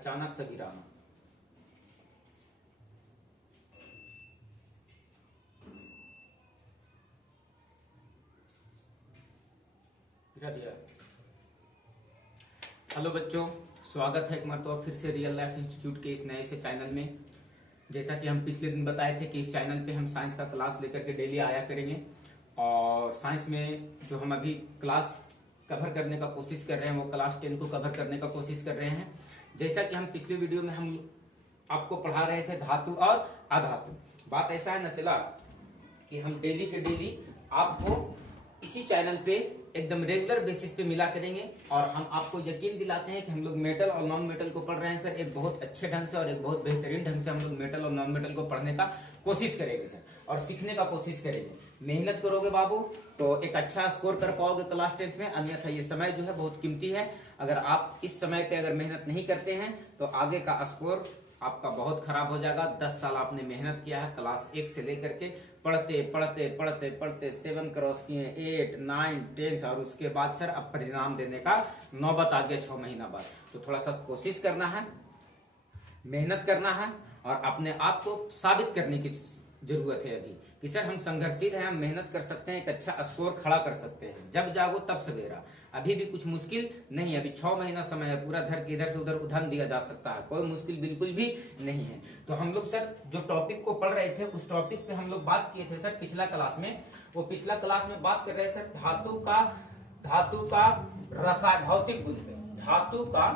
अचानक से गिरा। गिरा दिया। हेलो बच्चों, स्वागत है एक मरतबा फिर से रियल लाइफ इंस्टीट्यूट के इस नए से चैनल में। जैसा कि हम पिछले दिन बताए थे कि इस चैनल पे हम साइंस का क्लास लेकर के डेली आया करेंगे, और साइंस में जो हम अभी क्लास कवर करने का कोशिश कर रहे हैं वो क्लास 10 को कवर करने का कोशिश कर रहे हैं। जैसा कि हम पिछले वीडियो में हम आपको पढ़ा रहे थे धातु और अधातु। बात ऐसा है न चला कि हम डेली के डेली आपको इसी चैनल पे एकदम रेगुलर बेसिस पे मिला करेंगे, और हम आपको यकीन दिलाते हैं कि हम लोग मेटल और नॉन मेटल को पढ़ रहे हैं सर एक बहुत अच्छे ढंग से और एक बहुत बेहतरीन ढंग से हम लोग मेटल और नॉन मेटल को पढ़ने का कोशिश करेंगे सर, और सीखने का कोशिश करेंगे। मेहनत करोगे बाबू तो एक अच्छा स्कोर कर पाओगे क्लास 10 में, अन्यथा ये समय जो है बहुत कीमती है। अगर आप इस समय पे अगर मेहनत नहीं करते हैं तो आगे का स्कोर आपका बहुत खराब हो जाएगा। 10 साल आपने मेहनत किया है क्लास 1 से लेकर के, पढ़ते पढ़ते पढ़ते पढ़ते 7 क्रॉस किए, 8, 9, 10, और उसके बाद सर अब परिणाम देने का नौबत आ गया 6 महीना बाद। तो थोड़ा सा कोशिश करना है, मेहनत करना है, और अपने आप को साबित करने की जरूरत है अभी कि सर हम संघर्षशील हैं, हम मेहनत कर सकते हैं, एक अच्छा स्कोर खड़ा कर सकते हैं। जब जागो तब सवेरा। अभी भी कुछ मुश्किल नहीं है, अभी 6 महीना समय है, पूरा धर के इधर से उधर उधर दिया जा सकता है, कोई मुश्किल बिल्कुल भी नहीं है। तो हम लोग सर जो टॉपिक को पढ़ रहे थे उस टॉपिक पे हम लोग बात किए थे सर पिछला क्लास में। वो पिछला क्लास में बात कर रहे सर धातु का रसायन भौतिक गुण पे, धातु का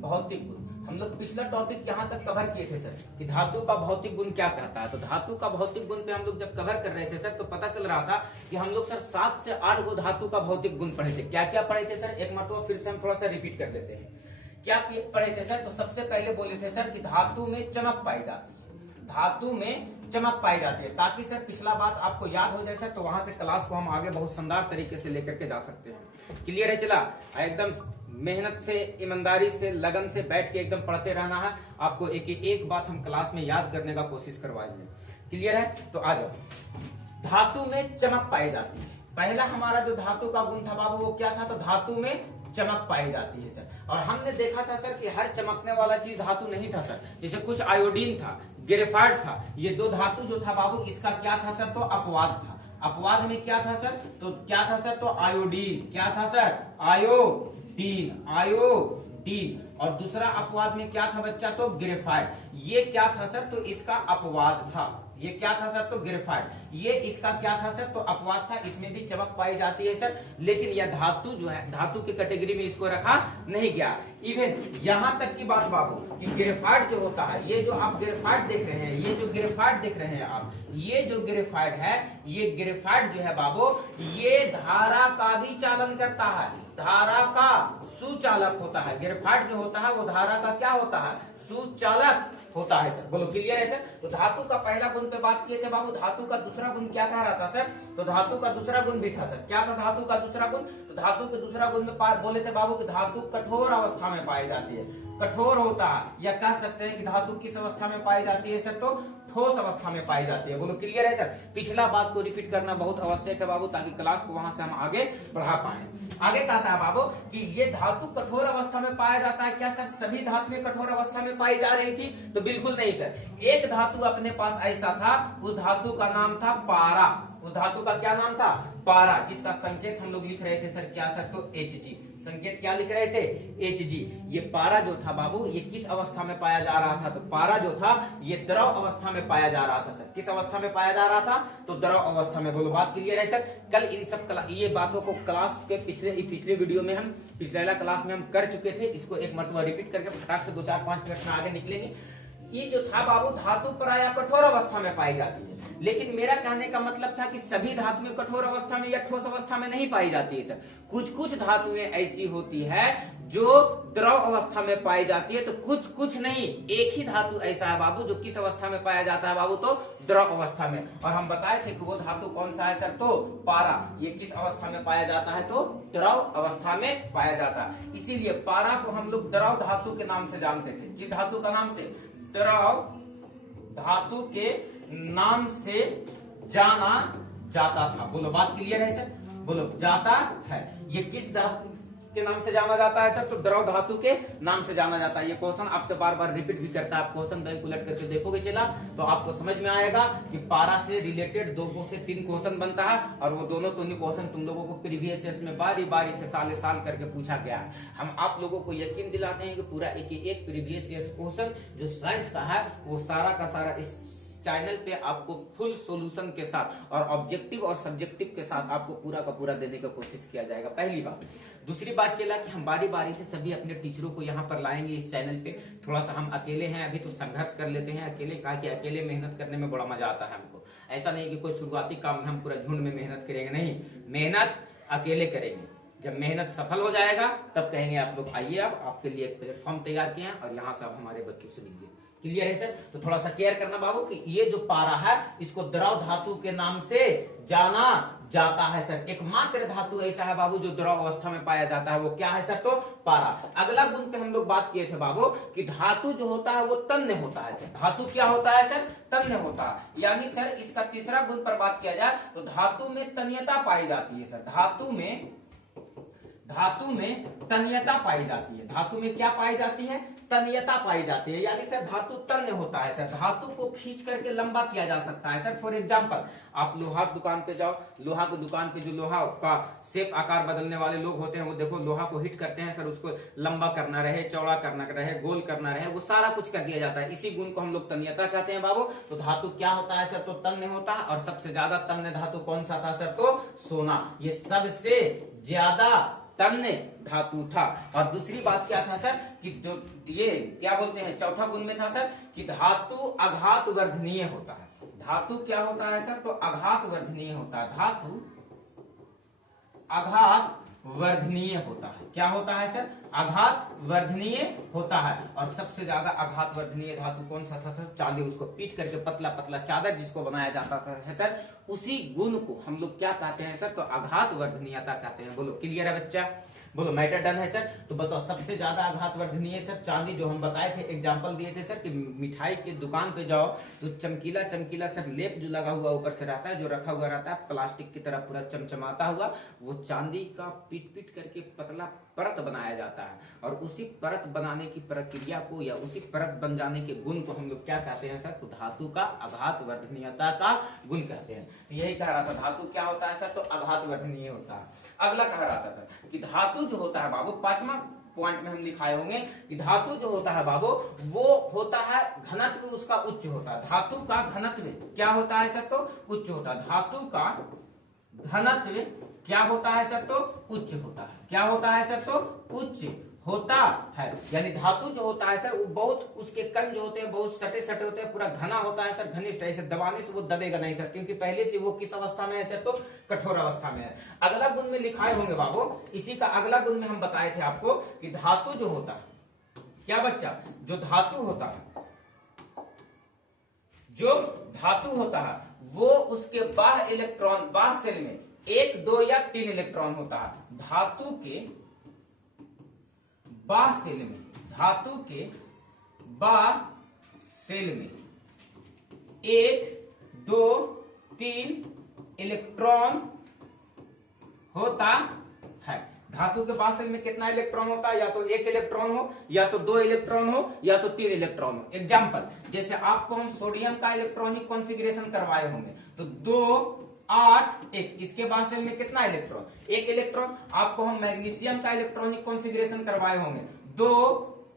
भौतिक गुण। हम लोग पिछला टॉपिक यहाँ तक कवर किए थे सर कि धातु का भौतिक गुण क्या कहता है। तो धातु का भौतिक गुण पे हम लोग जब कवर कर रहे थे सर तो पता चल रहा था कि हम लोग सर 7 से 8 गो धातु का भौतिक गुण पढ़े थे। क्या क्या पढ़े थे सर, एक मरतबा फिर से हम थोड़ा सा रिपीट कर लेते हैं। क्या पढ़े थे सर, तो सबसे पहले बोले थे सर कि धातु में चमक पाई जाती है, धातु में चमक पाई जाती है, ताकि सर पिछला बात आपको याद हो जाए सर, तो वहां से क्लास को हम आगे बहुत शानदार तरीके से लेकर के जा सकते हैं। क्लियर है? चला एकदम मेहनत से, ईमानदारी से, लगन से बैठ के एकदम पढ़ते रहना है। आपको एक बात हम क्लास में याद करने का कोशिश करवाएंगे। क्लियर है? तो आ जाओ। धातु में चमक पाई जाती है। पहला हमारा जो धातु का गुण था बाबू वो क्या था, तो धातु में चमक पाई जाती है सर। और हमने देखा था सर कि हर चमकने वाला चीज धातु नहीं था सर। जैसे कुछ आयोडीन था, ग्रेफाइट था, ये दो धातु जो था बाबू इसका क्या था सर, तो अपवाद था। अपवाद में क्या था सर, तो क्या था सर, तो आयोडीन। क्या था सर, आयोडीन। और दूसरा अपवाद में क्या था बच्चा, तो ग्रेफाइट। ये क्या था सर, तो इसका अपवाद था। ये क्या था सर, तो ग्रेफाइट। ये इसका क्या था सर, तो अपवाद था। इसमें भी चमक पाई जाती है सर, लेकिन यह धातु जो है धातु की कैटेगरी में इसको रखा नहीं गया। इवन यहां तक की बात बाबू कि ग्रेफाइट जो होता है, ये जो आप ग्रेफाइट देख रहे हैं, ये जो ग्रेफाइट देख रहे हैं आप, ये जो ग्रेफाइट है, ये ग्रेफाइट जो है बाबू ये धारा का भी चालन करता है, धारा का सुचालक होता है। ग्रेफाइट जो होता है वो धारा का क्या होता है, सुचालक होता है सर। बोलो क्लियर है सर? तो धातु का पहला गुण पे बात किए थे बाबू। धातु का दूसरा गुण क्या कह रहा था सर, तो धातु का दूसरा गुण भी था सर। क्या था धातु का दूसरा गुण, तो धातु के दूसरा गुण में बोले थे बाबू कि धातु कठोर अवस्था में पाई जाती है, कठोर होता है, या कह सकते हैं कि धातु किस अवस्था में पाई जाती है सर, तो ठोस अवस्था में पाई जाती है। बोलो क्लियर है सर? पिछला बात को रिपीट करना बहुत आवश्यक है बाबू, ताकि क्लास को वहां से हम आगे बढ़ा पाए। आगे कहता है बाबू कि ये धातु कठोर अवस्था में पाया जाता है। क्या सर सभी धातु में कठोर अवस्था में पाई जा रही थी, तो बिल्कुल नहीं सर। एक धातु अपने पास ऐसा था, उस धातु का नाम था पारा। उस धातु का क्या नाम था, पारा, जिसका संकेत हम लोग लिख रहे थे सर क्या सर, तो Hg। संकेत क्या लिख रहे थे, Hg। ये पारा जो था बाबू ये किस अवस्था में पाया जा रहा था, तो पारा जो था ये द्रव अवस्था में पाया जा रहा था सर। किस अवस्था में पाया जा रहा था, तो द्रव अवस्था में। बोलो बात क्लियर है सर? कल इन सब ये बातों को क्लास के पिछले वीडियो में हम पिछले क्लास में हम कर चुके थे। इसको एक मरतबा रिपीट करके फटाक से 2-4-5 मिनट में आगे निकलेंगे। ये जो था बाबू धातु प्राय कठोर अवस्था में पाई जाती है, लेकिन मेरा कहने का मतलब था कि सभी धातुएं कठोर अवस्था में या ठोस अवस्था में नहीं पाई जाती है सर। कुछ कुछ धातुएं ऐसी होती है जो द्रव अवस्था में पाई जाती है, तो कुछ नहीं, एक ही धातु ऐसा है बाबू जो किस अवस्था में पाया जाता है बाबू, तो द्रव अवस्था में। और हम बताए थे कि वो धातु कौन सा है सर, तो पारा। ये किस अवस्था में पाया जाता है, तो द्रव अवस्था में पाया जाता है। इसीलिए पारा को हम लोग द्रव धातु के नाम से जानते थे। किस धातु का नाम से, द्रव धातु के नाम से जाना जाता था। बोलो बात क्लियर है सर? बोलो जाता है। ये किस धातु, के नाम से जाना जाता है सर? तो द्रव धातु के नाम से जाना जाता है। ये क्वेश्चन आपसे बार बार रिपीट भी करता है, आप क्वेश्चन बैंक उलट करके देखोगे चला तो आपको समझ में आएगा कि पारा से रिलेटेड 2 से 3 क्वेश्चन बनता है, और वो दोनों क्वेश्चन तुम लोगों को प्रीवियस ईयर में बारी बारी से साल करके पूछा गया है। हम आप लोगों को यकीन दिलाते हैं कि पूरा एक प्रीवियस ईयर क्वेश्चन जो साइंस का है वो सारा का सारा इस चैनल पे आपको फुल सॉल्यूशन के साथ और ऑब्जेक्टिव और सब्जेक्टिव के साथ आपको पूरा का पूरा देने का कोशिश किया जाएगा। पहली बात। दूसरी बात चला कि हम बारी बारी से सभी अपने टीचरों को यहाँ पर लाएंगे इस चैनल पे। थोड़ा सा हम अकेले हैं अभी तो संघर्ष कर लेते हैं अकेले, कहा कि अकेले मेहनत करने में बड़ा मजा आता है हमको। ऐसा नहीं कि कोई शुरुआती काम में हम पूरा झुंड में मेहनत करेंगे, नहीं, मेहनत अकेले करेंगे। जब मेहनत सफल हो जाएगा तब कहेंगे आप लोग आइए, अब आपके लिए एक प्लेटफॉर्म तैयार किए हैं और यहाँ से आप हमारे बच्चों से मिलिए। क्लियर है सर? तो थोड़ा सा केयर करना बाबू कि ये जो पारा है इसको द्रव धातु के नाम से जाना जाता है सर। एकमात्र धातु ऐसा है बाबू जो द्रव अवस्था में पाया जाता है, वो क्या है सर? तो पारा। अगला गुण पे हम लोग बात किए थे बाबू कि धातु जो होता है वो तन्य होता है सर। धातु क्या होता है सर? तन्य होता है। यानी सर इसका तीसरा गुण पर बात किया जाए तो धातु में तन्यता पाई जाती है सर। धातु में तन्यता पाई जाती है। धातु में क्या पाई जाती है? तन्यता पाई जाती है। यानी सर धातु तन्य होता है सर। धातु को खींच करके लंबा किया जा सकता है सर। फॉर एग्जांपल आप लोहा की दुकान पे जाओ, लोहा की दुकान पे जो लोहा का शेप आकार बदलने वाले लोग होते हैं वो देखो लोहा को हिट करते हैं सर, उसको लंबा करना रहे, चौड़ा करना रहे, गोल करना रहे, वो सारा कुछ कर दिया जाता है। इसी गुण को हम लोग तन्यता कहते हैं बाबू। तो धातु क्या होता है सर? तो तन्य होता है। और सबसे ज्यादा तन्य धातु कौन सा था सर? तो सोना। ये सबसे ज्यादा तन्य धातु था। और दूसरी बात क्या था सर कि जो ये क्या बोलते हैं चौथा गुण में था सर कि धातु आघात वर्धनीय होता है। धातु क्या होता है सर? तो आघात वर्धनीय होता है। धातु आघात वर्धनीय होता है। क्या होता है सर? आघात वर्धनीय होता है। और सबसे ज्यादा आघात वर्धनीय धातु कौन सा था? चांदी। उसको पीट करके पतला पतला चादर जिसको बनाया जाता है सर, उसी गुण को हम लोग क्या कहते हैं सर? तो आघात वर्धनीयता कहते हैं। बोलो क्लियर है बच्चा? बोलो मैटर डन है सर? तो बताओ सबसे ज्यादा आघात वर्धनीय सर चांदी, जो हम बताए थे एग्जांपल दिए थे सर कि मिठाई की दुकान पे जाओ तो चमकीला चमकीला सर लेप जो लगा हुआ ऊपर से रहता है, जो रखा हुआ रहता है प्लास्टिक की तरह पूरा चमचमाता हुआ, वो चांदी का पीट पीट करके पतला परत बनाया जाता है। और उसी परत बनाने की प्रक्रिया को या उसी परत बन जाने के गुण को हम लोग क्या कहते हैं सर? तो धातु का आघात वर्धनीयता का गुण कहते हैं। यही कह रहा था धातु क्या होता है सर? तो आघात वर्धनीय होता है। अगला कह रहा था सर कि धातु जो होता है बाबू, 5वां पॉइंट में हम लिखाए होंगे कि धातु जो होता है बाबू वो होता है घनत्व उसका उच्च होता है। धातु का घनत्व क्या होता है सर? तो उच्च होता है। धातु का घनत्व क्या होता है सर? तो उच्च होता है। क्या होता है सर? तो उच्च होता है। यानी धातु जो होता है सर वो बहुत, उसके कण जो होते हैं बहुत सटे सटे होते हैं, पूरा घना होता है सर, घनिष्ठ। ऐसे दबाने से वो दबेगा नहीं सर, क्योंकि पहले से वो किस अवस्था में है सर? तो कठोर अवस्था में है। अगला गुण में लिखाए होंगे बाबू, इसी का अगला गुण में हम बताए थे आपको कि धातु जो होता है, क्या बच्चा? जो धातु होता है, जो धातु होता है वो उसके बाह्य इलेक्ट्रॉन, बाह्य सेल में 1, 2 या 3 इलेक्ट्रॉन होता है। धातु के बाह्य सेल में, धातु के बाह्य सेल में 1, 2, 3 इलेक्ट्रॉन होता है। धातु के बाह्य सेल में कितना इलेक्ट्रॉन होता है? या तो 1 इलेक्ट्रॉन हो, या तो 2 इलेक्ट्रॉन हो, या तो 3 इलेक्ट्रॉन हो। एग्जाम्पल जैसे आपको हम सोडियम का इलेक्ट्रॉनिक कॉन्फ़िगरेशन करवाए होंगे तो 2, 8, 1, इसके बाह्य सेल में कितना इलेक्ट्रॉन? 1 इलेक्ट्रॉन। आपको हम मैग्नीशियम का इलेक्ट्रॉनिक कॉन्फ़िगरेशन करवाए होंगे 2,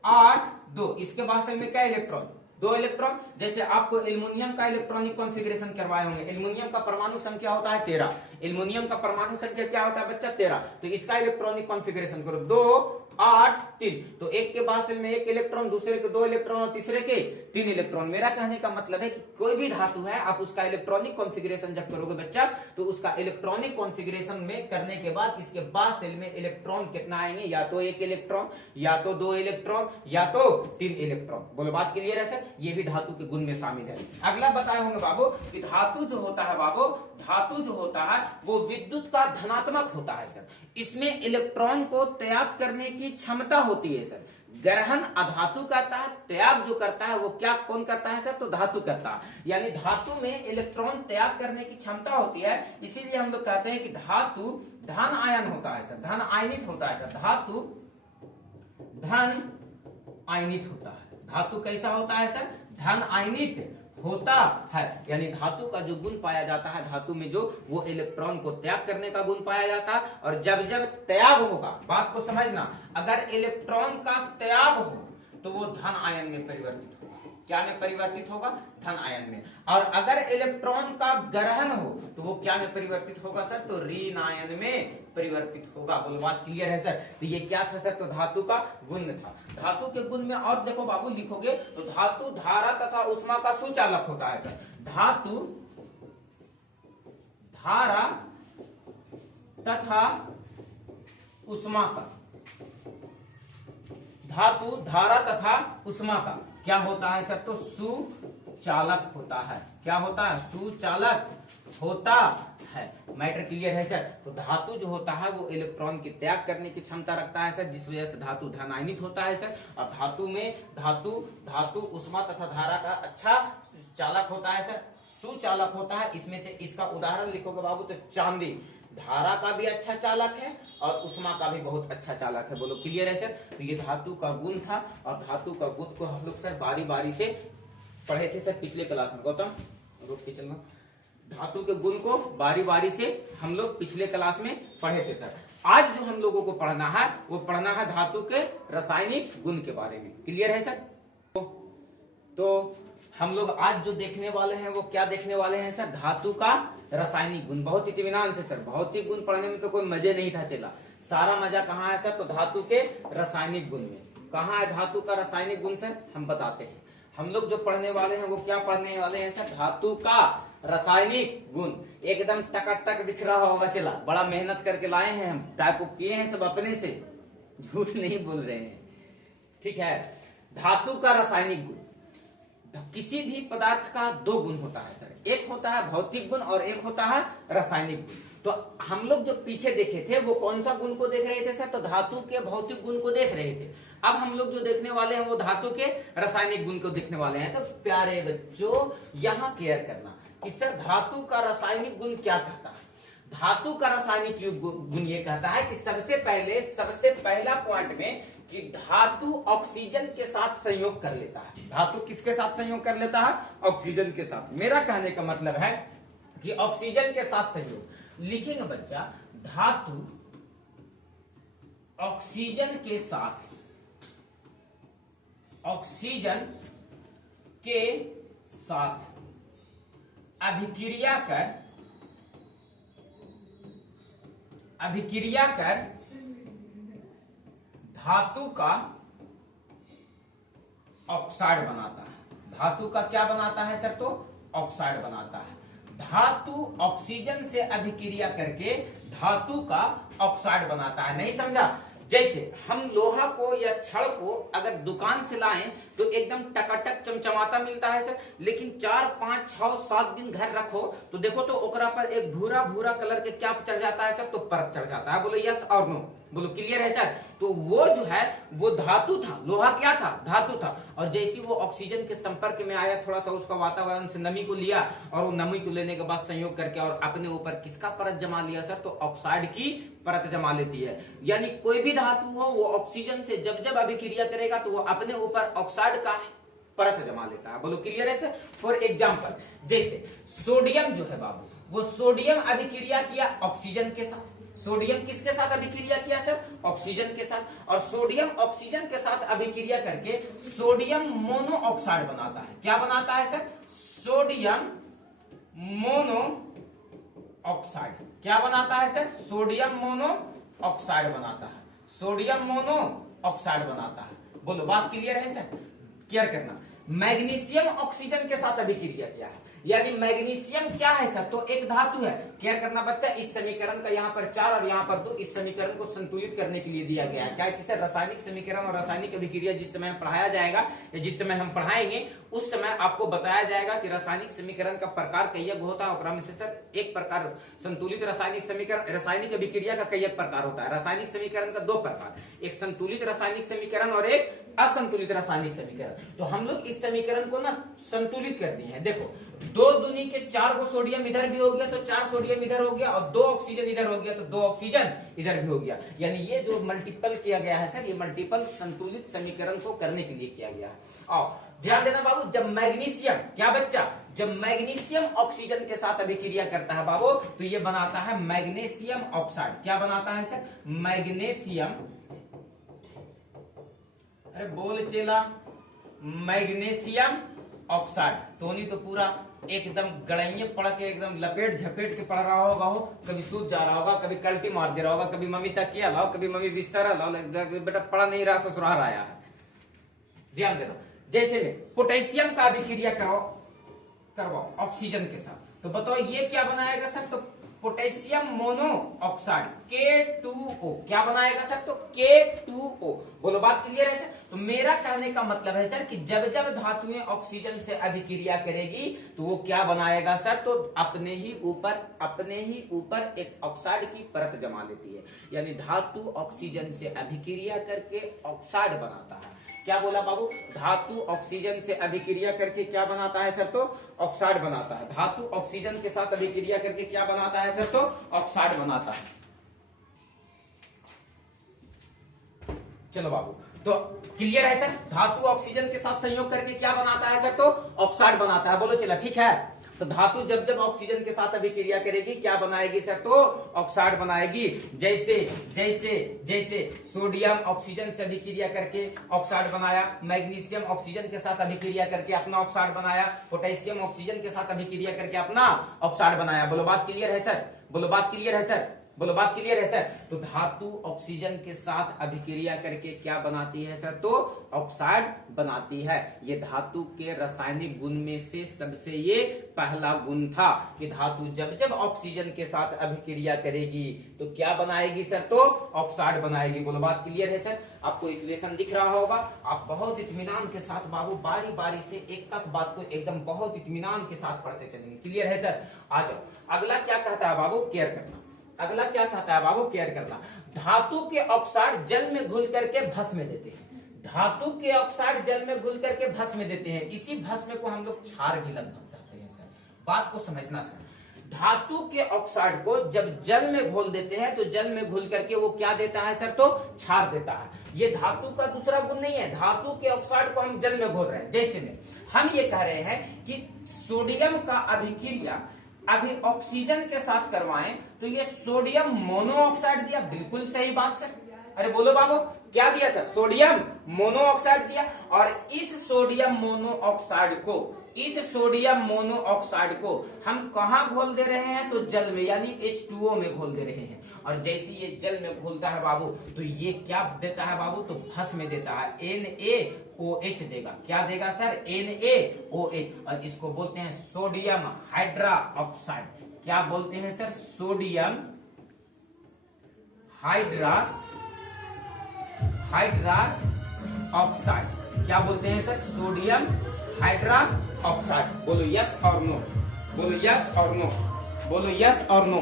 8, 2, इसके बाह्य सेल में क्या इलेक्ट्रॉन? 2 इलेक्ट्रॉन। जैसे आपको एल्युमिनियम का इलेक्ट्रॉनिक कॉन्फ़िगरेशन करवाए होंगे, एल्युमिनियम का परमाणु संख्या होता है 13। एल्युमिनियम का परमाणु संख्या क्या होता है बच्चा? 13। तो इसका इलेक्ट्रॉनिक कॉन्फ़िगरेशन करो 2, 8, 3। तो एक के बाह्य सेल में 1 इलेक्ट्रॉन, दूसरे के 2 इलेक्ट्रॉन और तीसरे के 3 इलेक्ट्रॉन। मेरा कहने का मतलब है कि कोई भी धातु है आप उसका इलेक्ट्रॉनिक कॉन्फ़िगरेशन जब करोगे बच्चा तो उसका इलेक्ट्रॉनिक कॉन्फ़िगरेशन में करने के बाद इसके बाह्य सेल में इलेक्ट्रॉन कितना आएंगे? या तो 1 इलेक्ट्रॉन, या तो 2 इलेक्ट्रॉन, या तो 3 इलेक्ट्रॉन। बोलो बात क्लियर है सर? ये भी धातु के गुण में शामिल है। अगला बताए होंगे बाबू कि धातु जो होता है बाबू, धातु जो होता है वो विद्युत का धनात्मक होता है सर। इसमें इलेक्ट्रॉन को त्याग करने की क्षमता होती है सर। ग्रहण अधातु करता है, त्याग जो करता है वो क्या कौन करता है सर, तो धातु करता है। यानी धातु में इलेक्ट्रॉन त्याग करने की क्षमता होती है, इसीलिए हम लोग कहते हैं कि धातु धन आयन होता है सर, धन आयनित होता है सर, धातु धन आयनित होता है। धातु कैसा होता है सर, धन आयनित होता है। यानी धातु का जो गुण पाया जाता है, धातु में जो वो इलेक्ट्रॉन को त्याग करने का गुण पाया जाता है, और जब जब त्याग होगा, बात को समझना, अगर इलेक्ट्रॉन का त्याग हो तो वो धन आयन में परिवर्तित होगा। क्या में परिवर्तित होगा, धन आयन में। और अगर इलेक्ट्रॉन का ग्रहण हो तो वो क्या में परिवर्तित होगा सर, तो ऋण आयन में परिवर्तित होगा। बोलो बात क्लियर है सर। तो ये क्या था सर, तो धातु का गुण था। धातु के गुण में और देखो बाबू लिखोगे तो धातु धारा तथा उष्मा का सुचालक होता है सर। धातु धारा तथा उष्मा का, धातु धारा तथा उष्मा का क्या होता है सर, तो सुचालक होता है। क्या होता है, सुचालक होता है। मैटर क्लियर है सर। तो धातु जो होता है वो इलेक्ट्रॉन की त्याग करने की क्षमता रखता है सर, जिस वजह से धातु धन आयनित होता है सर। और धातु में धातु उष्मा तथा धारा का अच्छा चालक होता है सर, सुचालक होता है। इसमें से इसका उदाहरण लिखोगे बाबू तो चांदी धारा का भी अच्छा चालक है और उष्मा का भी बहुत अच्छा चालक है। बोलो क्लियर है सर। तो ये धातु का गुण था, और धातु का गुण को हम लोग सर बारी बारी से पढ़े थे सर पिछले क्लास में। गौतम रुक के चलना। धातु के गुण को बारी बारी से हम लोग पिछले क्लास में पढ़े थे सर। आज जो हम लोगों को पढ़ना है वो पढ़ना है धातु के रासायनिक गुण के बारे में। क्लियर है सर। तो हम लोग आज जो देखने वाले हैं वो क्या देखने वाले हैं सर, धातु का रासायनिक गुण। बहुत इत्मीनान से सर, भौतिक गुण पढ़ने में तो कोई मजे नहीं था चला, सारा मजा कहाँ है सर, तो धातु के रासायनिक गुण में। कहाँ है धातु का रासायनिक गुण सर, हम बताते हैं। हम लोग जो पढ़ने वाले हैं वो क्या पढ़ने वाले हैं सर, धातु का रासायनिक गुण। एकदम टक दिख रहा होगा चला, बड़ा मेहनत करके लाए हैं हम, टाइप किए हैं सब अपने से, झूठ नहीं बोल रहे हैं। ठीक है, धातु का रासायनिक गुण। किसी भी पदार्थ का दो गुण होता है सर, एक होता है भौतिक गुण और एक होता है रासायनिक गुण। तो हम लोग जो पीछे देखे थे वो कौन सा गुण को देख रहे थे सर, तो धातु के भौतिक गुण को देख रहे थे। अब हम लोग जो देखने वाले हैं वो धातु के रासायनिक गुण को देखने वाले हैं। तो प्यारे बच्चों यहाँ केयर करना कि सर धातु का रासायनिक गुण क्या कहता है। धातु का रासायनिक गुण ये कहता है कि सबसे पहला पॉइंट में कि धातु ऑक्सीजन के साथ संयोग कर लेता है। धातु किसके साथ संयोग कर लेता है, ऑक्सीजन के साथ। मेरा कहने का मतलब है कि ऑक्सीजन के साथ संयोग लिखेंगे बच्चा, धातु ऑक्सीजन के साथ अभिक्रिया कर धातु का ऑक्साइड बनाता है। धातु का क्या बनाता है सर, तो ऑक्साइड बनाता है। धातु ऑक्सीजन से अभिक्रिया करके धातु का ऑक्साइड बनाता है। नहीं समझा, जैसे हम लोहा को या छड़ को अगर दुकान से लाएं तो एकदम टकाटक चमचमाता मिलता है सर, लेकिन 4, 5, 6, 7 दिन घर रखो तो देखो तो ओकरा पर एक भूरा भूरा कलर के क्या चढ़ जाता है सर, तो परत चढ़ जाता है। बोलो यस और नो, बोलो क्लियर है सर। तो वो जो है वो धातु था, लोहा क्या था, धातु था। और जैसे वो ऑक्सीजन के संपर्क में आया, थोड़ा सा उसका वातावरण से नमी को लिया और वो नमी को लेने के बाद संयोग करके और अपने ऊपर किसका परत जमा लिया सर, तो ऑक्साइड की परत जमा लेती है। यानी कोई भी धातु हो वो ऑक्सीजन से जब जब अभिक्रिया करेगा तो वो अपने ऊपर ऑक्साइड का परत जमा लेता है। बोलो क्लियर है सर। फॉर एग्जाम्पल जैसे सोडियम जो है बाबू, वो सोडियम अभिक्रिया किया ऑक्सीजन के साथ। सोडियम किसके साथ अभिक्रिया किया सर, ऑक्सीजन के साथ। और सोडियम ऑक्सीजन के साथ अभिक्रिया करके सोडियम मोनोऑक्साइड बनाता है। क्या बनाता है सर, सोडियम मोनोऑक्साइड। क्या बनाता है सर, सोडियम मोनोऑक्साइड बनाता है। सोडियम मोनोऑक्साइड बनाता है। बोलो बात क्लियर है सर, क्लियर करना। मैग्नीशियम ऑक्सीजन के साथ अभिक्रिया किया है, यानी मैग्नीशियम क्या है सर, तो एक धातु है। केयर करना बच्चा, इस समीकरण का यहाँ पर 4 और यहाँ पर 2, इस समीकरण को संतुलित करने के लिए दिया गया है। क्या कि सर रासायनिक समीकरण और रासायनिक अभिक्रिया जिस समय पढ़ाया जाएगा या जिस समय हम पढ़ाएंगे उस समय आपको बताया जाएगा कि रासायनिक समीकरण का प्रकार कईयक होता है। और में से सर एक प्रकार संतुलित रासायनिक समीकरण, रासायनिक अभिक्रिया का कईयक प्रकार होता है। रासायनिक समीकरण का 2 प्रकार, एक संतुलित रासायनिक समीकरण और एक असंतुलित रासायनिक समीकरण। तो हम लोग इस समीकरण को ना संतुलित कर दिए हैं। देखो 2 दूनी के 4 को सोडियम इधर भी हो गया तो 4 सोडियम इधर हो गया, और 2 ऑक्सीजन इधर हो गया तो 2 ऑक्सीजन इधर भी हो गया। यानी ये जो मल्टीपल किया गया है सर, ये मल्टीपल संतुलित समीकरण को करने के लिए किया गया है। और ध्यान देना बाबू, जब मैग्नीशियम, क्या बच्चा, जब मैग्नीशियम ऑक्सीजन के साथ अभिक्रिया करता है बाबू तो ये बनाता है मैग्नीशियम ऑक्साइड। क्या बनाता है सर, मैग्नीशियम, अरे बोल चेला, मैग्नीशियम ऑक्साइड। तो नहीं तो पूरा एकदम गड़ाइये पड़ के एकदम लपेट झपेट के पड़ रहा होगा, हो कभी सूझ जा रहा होगा, कभी कल्टी मार दे रहा होगा, कभी मम्मी तकिया लाओ, कभी मम्मी बिस्तर लाओ, बेटा पड़ा नहीं रहा, ससुराल आया है। ध्यान देना, जैसे में पोटेशियम का अभिक्रिया करवाओ ऑक्सीजन के साथ, तो बताओ ये क्या बनाएगा सर, तो पोटेशियम मोनोऑक्साइड K2O। क्या बनाएगा सर, तो K2O। बोलो बात क्लियर है सर। तो मेरा कहने का मतलब है सर कि जब जब धातुएं ऑक्सीजन से अभिक्रिया करेगी तो वो क्या बनाएगा सर, तो अपने ही ऊपर एक ऑक्साइड की परत जमा लेती है। यानी धातु ऑक्सीजन से अभिक्रिया करके ऑक्साइड बनाता है। क्या बोला बाबू, धातु ऑक्सीजन से अभिक्रिया करके क्या बनाता है सर, तो ऑक्साइड बनाता है। धातु ऑक्सीजन के साथ अभिक्रिया करके क्या बनाता है सर, तो ऑक्साइड बनाता है। चलो बाबू, तो क्लियर है सर, धातु ऑक्सीजन के साथ संयोग करके क्या बनाता है सर, तो ऑक्साइड बनाता है। बोलो चला ठीक है। तो धातु जब जब ऑक्सीजन के साथ अभिक्रिया करेगी क्या बनाएगी सर, तो ऑक्साइड बनाएगी। जैसे जैसे जैसे सोडियम ऑक्सीजन से अभिक्रिया करके ऑक्साइड बनाया, मैग्नीशियम ऑक्सीजन के साथ अभिक्रिया करके अपना ऑक्साइड बनाया, पोटेशियम ऑक्सीजन के साथ अभिक्रिया करके अपना ऑक्साइड बनाया। बोलो बात क्लियर है सर, बोलो बात क्लियर है सर, बोलो बात क्लियर है सर। तो धातु ऑक्सीजन के साथ अभिक्रिया करके क्या बनाती है सर, तो ऑक्साइड बनाती है। ये धातु के रासायनिक गुण में से सबसे ये पहला गुण था कि धातु जब जब ऑक्सीजन के साथ अभिक्रिया करेगी तो क्या बनाएगी सर, तो ऑक्साइड बनाएगी। बोलो बात क्लियर है सर। आपको इक्वेशन दिख रहा होगा, आप बहुत इत्मीनान के साथ बाबू बारी बारी से एक एक बात को एकदम बहुत इत्मीनान के साथ पढ़ते चलेंगे। क्लियर है सर। आ जाओ, अगला क्या कहता है बाबू, केयर करना। अगला क्या कहता है बाबू, केयर करना। धातु के ऑक्साइड जल में घुल करके भस्म देते हैं। धातु के ऑक्साइड जल में घुल करके भस्म देते हैं। इसी भस्म को हम लोग क्षार भी लगभग कहते हैं सर। बात को समझना सर, धातु के ऑक्साइड को जब जल में घोल देते हैं तो जल में घुल करके वो क्या देता है सर, तो क्षार देता है। ये धातु का दूसरा गुण नहीं है, धातु के ऑक्साइड को हम जल में घोल रहे हैं। जैसे में हम ये कह रहे हैं कि सोडियम का अभिक्रिया अभी ऑक्सीजन के साथ करवाएं तो ये सोडियम मोनोऑक्साइड दिया। बिल्कुल सही बात सर। अरे बोलो बाबू, क्या दिया सर, सोडियम मोनोऑक्साइड दिया। और इस सोडियम मोनोऑक्साइड को हम कहां घोल दे रहे हैं, तो जल में, यानी H2O में घोल दे रहे हैं। और जैसे ये जल में घोलता है बाबू तो ये क्या देता है बाबू, तो भस्म देता है, NaOH देगा। क्या देगा सर, NaOH। और इसको बोलते हैं सोडियम हाइड्रा ऑक्साइड। क्या बोलते हैं सर, सोडियम हाइड्रा ऑक्साइड। क्या बोलते हैं सर, सोडियम हाइड्रा ऑक्साइड। बोलो यस और नो, बोलो यस और नो, बोलो यस और नो।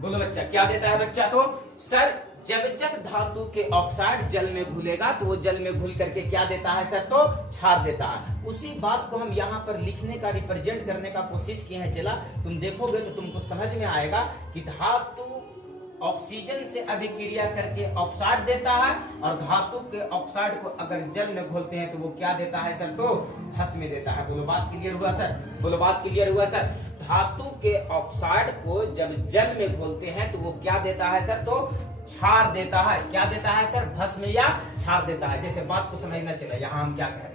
बोलो बच्चा, क्या देता है बच्चा, तो सर जब जब धातु के ऑक्साइड जल में घुलेगा तो वो जल में घुल करके क्या देता है सर, तो क्षार देता है। उसी बात को हम यहाँ पर लिखने का, रिप्रेजेंट करने का कोशिश किए हैं। चला तुम देखोगे तो तुमको समझ में आएगा कि धातु ऑक्सीजन से अभिक्रिया करके ऑक्साइड देता है, और धातु के ऑक्साइड को अगर जल में घोलते हैं तो वो क्या देता है सर, तो भस्म देता है। बोलो बात क्लियर हुआ सर, बोलो बात क्लियर हुआ सर। धातु के ऑक्साइड को जब जल में घोलते हैं तो वो क्या देता है सर, तो क्षार देता है। क्या देता है सर, भस्म या क्षार देता है। जैसे बात को समझना चला, यहाँ हम क्या कह रहे हैं,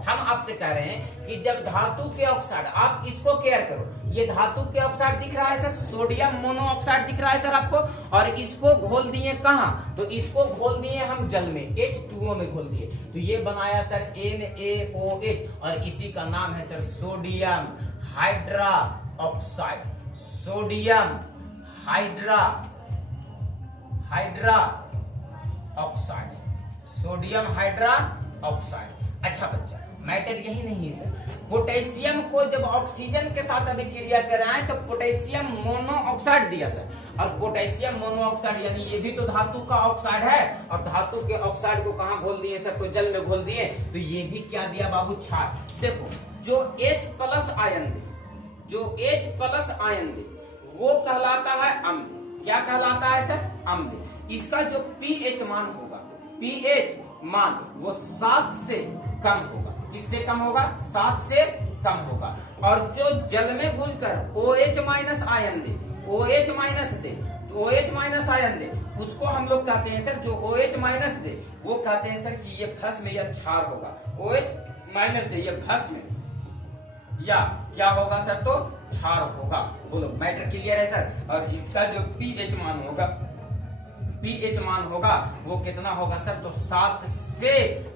हम आपसे कह रहे हैं कि जब धातु के ऑक्साइड, आप इसको केयर करो, ये धातु के ऑक्साइड दिख रहा है सर, सोडियम मोनोऑक्साइड दिख रहा है सर आपको, और इसको घोल दिए कहाँ, तो इसको घोल दिए हम जल में, H2O में घोल दिए, तो ये बनाया सर NaOH, और इसी का नाम है sir sodium hydra oxide, sodium hydra oxide, sodium hydra oxide. अच्छा बच्चा, मैटर यही नहीं है सर, पोटेशियम को जब ऑक्सीजन के साथ अभिक्रिया कराएं तो पोटेशियम मोनोऑक्साइड दिया सर, और पोटेशियम मोनोऑक्साइड यानी ये भी तो धातु का ऑक्साइड है, और धातु के ऑक्साइड को कहां घोल दिए सर, तो जल में घोल दिए, तो ये भी क्या दिया बाबू, क्षार। देखो जो H प्लस आयन दे, जो H प्लस आयन दे वो कहलाता है अम्ल। क्या कहलाता है सर, अम्ल। इसका जो pH मान होगा, pH मान वो 7 से कम होगा। किससे कम होगा, 7 से कम होगा। और जो जल में घुलकर OH माइनस आयन दे, OH माइनस दे, OH माइनस आयन दे, उसको हम लोग कहते हैं सर, जो OH माइनस दे वो कहते हैं सर कि ये भस्म या क्षार होगा। OH माइनस दे ये भस्म या क्या होगा सर, तो क्षार होगा। बोलो मैटर क्लियर है सर। और इसका जो pH मान होगा, pH मान होगा वो कितना होगा सर, तो 7 से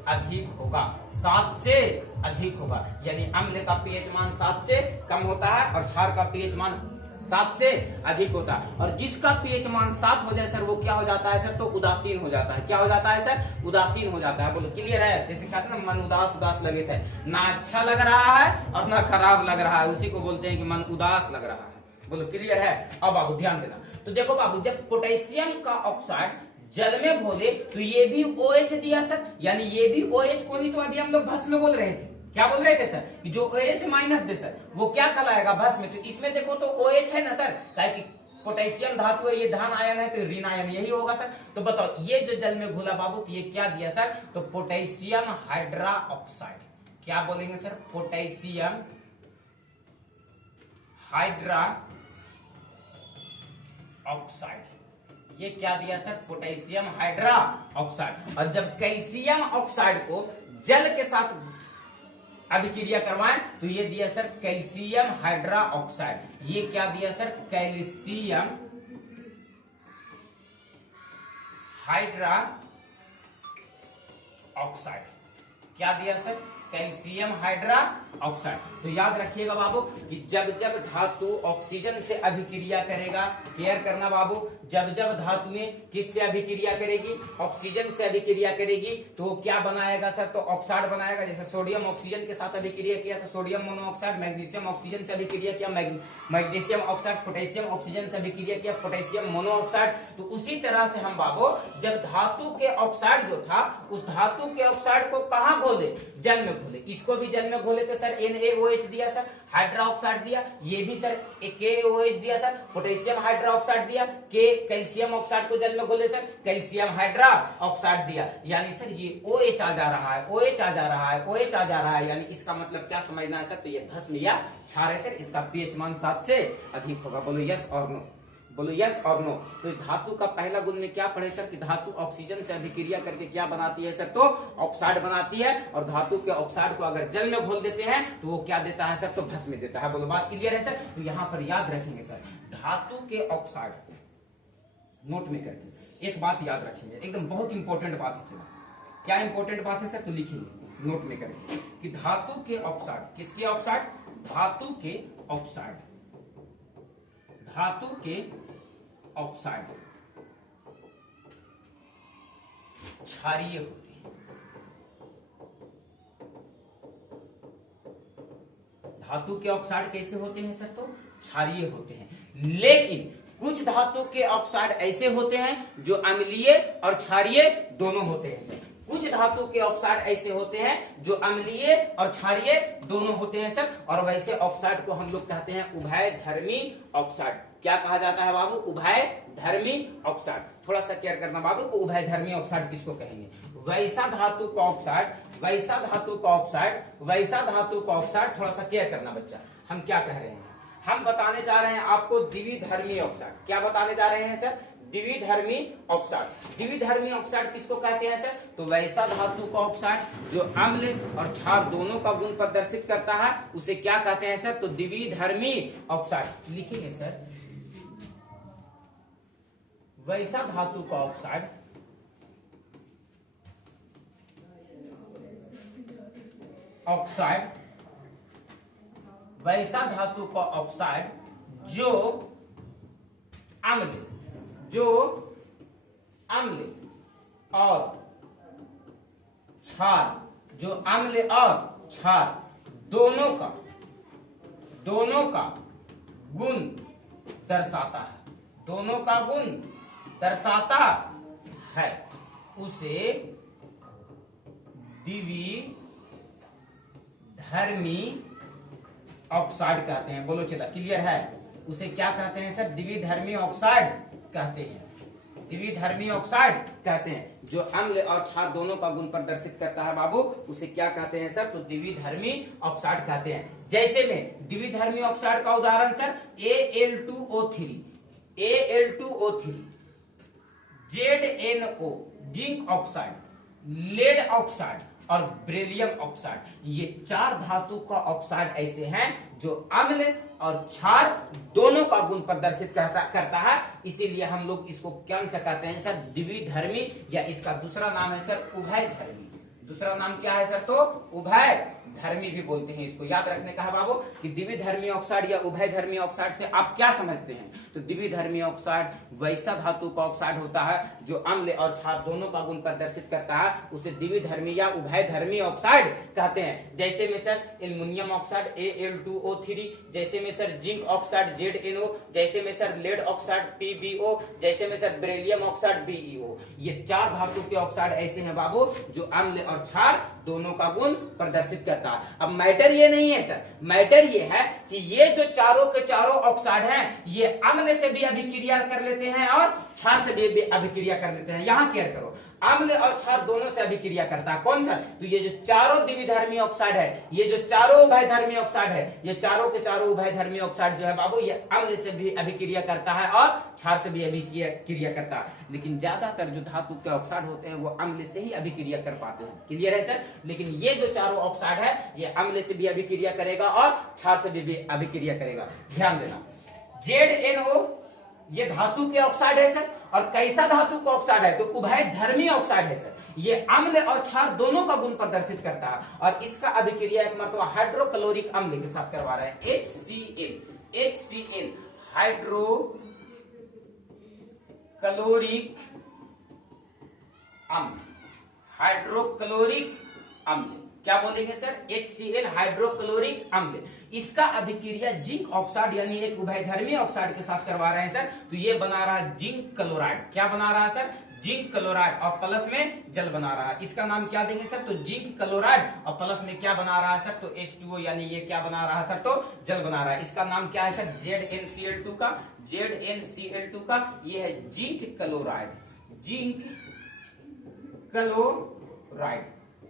अधिक होगा, 7 से अधिक होगा। यानी अम्ल का pH मान 7 से कम होता है और क्षार का pH मान 7 से अधिक होता है। और जिसका pH मान 7 हो जाए सर वो क्या हो जाता है सर, तो उदासीन हो जाता है। क्या हो जाता है सर, उदासीन हो जाता है। बोलो क्लियर है। जैसे कहते हैं ना, मन उदास उदास लगे थे, ना अच्छा लग रहा है और ना खराब लग रहा है, उसी को बोलते हैं कि मन उदास लग रहा है। बोलो क्लियर है। अब बाबू ध्यान देना, तो देखो बाबू, जब पोटेशियम का ऑक्साइड जल में घोले तो ये भी OH दिया सर, यानी ये भी OH को ही तो अभी हम लोग भस्म में बोल रहे थे। क्या बोल रहे थे सर, कि जो OH माइनस दे सर वो क्या कहलाएगा, भस्म में। तो इसमें देखो तो OH है ना सर, काहे कि पोटेशियम धातु है, ये धन आयन है, तो ऋण आयन यही होगा सर। तो बताओ ये जो जल में घुला बाबू, तो ये क्या दिया सर, तो पोटेशियम हाइड्रा ऑक्साइड। क्या बोलेंगे सर, पोटेशियम हाइड्रा ऑक्साइड। ये क्या दिया सर, पोटेशियम हाइड्रा ऑक्साइड। और जब कैल्शियम ऑक्साइड को जल के साथ अभिक्रिया करवाएं तो ये दिया सर कैल्शियम हाइड्रा ऑक्साइड। ये क्या दिया सर, कैल्शियम हाइड्रा ऑक्साइड। क्या दिया सर, कैल्शियम हाइड्रा ऑक्साइड। तो याद रखिएगा बाबू कि जब जब धातु ऑक्सीजन से अभिक्रिया करेगा, केयर करना बाबू, जब जब धातुएं किससे अभिक्रिया करेगी, ऑक्सीजन से अभिक्रिया करेगी, तो वो क्या बनाएगा सर, तो ऑक्साइड बनाएगा। जैसे सोडियम ऑक्सीजन के साथ अभिक्रिया किया तो सोडियम मोनोऑक्साइड, मैग्नीशियम ऑक्सीजन से अभिक्रिया किया मैग्नीशियम ऑक्साइड, पोटेशियम ऑक्सीजन से अभिक्रिया किया पोटेशियम मोनोऑक्साइड। तो उसी तरह से हम बाबू जब धातु के ऑक्साइड जो था, उस धातु के ऑक्साइड को कहां घोले, जल में घोले। इसको भी जल में घोले तो सर NaOH दिया सर, हाइड्रा ऑक्साइड दिया। ये भी सर KOH दिया सर, पोटेशियम हाइड्रा ऑक्साइड दिया। कैल्शियम ऑक्साइड को जल में घोले सर, कैल्शियम हाइड्रा ऑक्साइड दिया। यानी सर ये OH आ जा रहा है, OH आ जा रहा है, OH आ जा रहा है। यानी इसका मतलब क्या समझना है सर, तो ये भस्म या क्षार है सर। इसका pH मान 7 से अधिक होगा। बोलो यस और नो, बोलो यस और नो। तो धातु का पहला गुण में क्या पढ़े सर, कि धातु ऑक्सीजन से अभिक्रिया करके क्या बनाती है सर, तो ऑक्साइड बनाती है। और धातु के ऑक्साइड को अगर जल में घोल देते हैं तो वो क्या देता है सर, तो भस्म देता है। बोलो बात क्लियर है सर। तो यहाँ पर याद रखेंगे सर, धातु के ऑक्साइड को नोट में करके एक बात याद रखेंगे, एकदम बहुत इंपॉर्टेंट बात है। चलो क्या इंपॉर्टेंट बात है सर, तो लिखेंगे नोट में करके कि धातु के ऑक्साइड, किसके ऑक्साइड, धातु के ऑक्साइड, धातु के ऑक्साइड क्षारीय होते हैं। धातु के ऑक्साइड कैसे होते हैं सर, तो क्षारीय होते हैं। लेकिन कुछ धातु के ऑक्साइड ऐसे होते हैं जो अम्लीय और क्षारीय दोनों होते हैं सर। कुछ धातु के ऑक्साइड ऐसे होते हैं जो अम्लीय और क्षारीय दोनों होते हैं सर। और वैसे ऑक्साइड को हम लोग कहते हैं उभयधर्मी ऑक्साइड। क्या कहा जाता है बाबू, उभयधर्मी ऑक्साइड। थोड़ा सा केयर करना बाबू को, उभयधर्मी ऑक्साइड किसको कहेंगे, वैसा धातु का ऑक्साइड, वैसा धातु का ऑक्साइड, वैसा धातु का ऑक्साइड। थोड़ा सा केयर करना बच्चा, हम क्या कह रहे हैं, हम बताने जा रहे हैं आपको द्विधर्मी ऑक्साइड। क्या बताने जा रहे हैं सर, द्विधर्मी ऑक्साइड। द्विधर्मी ऑक्साइड किसको कहते हैं सर, तो वैसा धातु का ऑक्साइड जो अम्ल और क्षार दोनों का गुण प्रदर्शित करता है, उसे क्या कहते हैं सर, तो द्विधर्मी ऑक्साइड। लिखेंगे सर, वैसा धातु का ऑक्साइड वैसा धातु का ऑक्साइड जो अम्ल और क्षार दोनों का गुण दर्शाता है, उसे द्विधर्मी ऑक्साइड कहते हैं। बोलो चला, क्लियर है? उसे क्या कहते हैं सर? द्विधर्मी ऑक्साइड कहते हैं। द्विधर्मी ऑक्साइड कहते हैं जो अम्ल और क्षार दोनों का गुण प्रदर्शित करता है बाबू, उसे क्या कहते हैं सर? तो द्विधर्मी ऑक्साइड कहते हैं। जैसे में द्विधर्मी ऑक्साइड का उदाहरण sir Al2O3, ZNO zinc oxide, lead oxide और बेरिलियम ऑक्साइड, ये 4 धातु का ऑक्साइड ऐसे हैं जो अम्ल और क्षार दोनों का गुण प्रदर्शित करता है। इसीलिए हम लोग इसको क्या कहते हैं सर? द्विधर्मी, या इसका दूसरा नाम है सर उभयधर्मी। दूसरा नाम क्या है सर? तो उभयधर्मी भी बोलते हैं इसको। याद रखने का है बाबू कि द्विधर्मी ऑक्साइड या उभयधर्मी ऑक्साइड से आप क्या समझते हैं? तो द्विधर्मी ऑक्साइड वैसा धातु का ऑक्साइड होता है जो अम्ल और क्षार दोनों का गुण प्रदर्शित करता है, उसे द्विधर्मी या उभयधर्मी ऑक्साइड कहते हैं। जैसे में सर एल्युमिनियम ऑक्साइड Al2O3, जैसे में सर जिंक ऑक्साइड ZNO, जैसे में सर लेड ऑक्साइड PbO, जैसे में सर बेरिलियम ऑक्साइड BeO। ये 4 धातु के ऑक्साइड ऐसे हैं बाबू जो अम्ल और क्षार दोनों का गुण प्रदर्शित करता है। अब मैटर ये नहीं है सर, मैटर ये है कि ये जो चारों के चारों ऑक्साइड हैं, ये अम्ल से भी अभिक्रिया कर लेते हैं और क्षार से भी अभिक्रिया कर लेते हैं। यहां केयर करो, अम्ल और क्षार दोनों से अभिक्रिया करता है। कौन सा? तो ये जो चारों द्विधर्मी ऑक्साइड है, ये जो चारों उभयधर्मी ऑक्साइड है, ये चारों के चारों उभयधर्मी ऑक्साइड जो है बाबू, ये अम्ल से भी अभिक्रिया करता है और क्षार से भी अभिक्रिया करता है। लेकिन ज्यादातर जो धातु के ऑक्साइड होते हैं वो अम्ल से ही अभिक्रिया कर पाते हैं। क्लियर है सर? लेकिन ये जो चारों ऑक्साइड है, ये अम्ल से भी अभिक्रिया करेगा और क्षार से भी अभिक्रिया करेगा। ध्यान देना, ZNO ये धातु के ऑक्साइड है सर, और कैसा धातु का ऑक्साइड है? तो उभयधर्मी ऑक्साइड है सर। ये अम्ल और क्षार दोनों का गुण प्रदर्शित करता है और इसका अभिक्रिया एक मतलब हाइड्रोक्लोरिक अम्ल के साथ करवा रहे हैं। HCl हाइड्रोक्लोरिक अम्ल क्या बोलेंगे सर? HCl हाइड्रोक्लोरिक अम्ल। इसका अभिक्रिया जिंक ऑक्साइड यानी एक उभयधर्मी ऑक्साइड के साथ करवा रहे हैं सर, तो ये बना रहा है जिंक क्लोराइड। क्या बना रहा है सर? जिंक क्लोराइड, और प्लस में जल बना रहा है। इसका नाम क्या देंगे सर? तो जिंक क्लोराइड, और प्लस में क्या बना रहा है सर? तो H2O, यानी ये क्या बना रहा है सर? तो जल बना रहा है। इसका नाम क्या है सर? ZnCl2 का ये है जिंक क्लोराइड।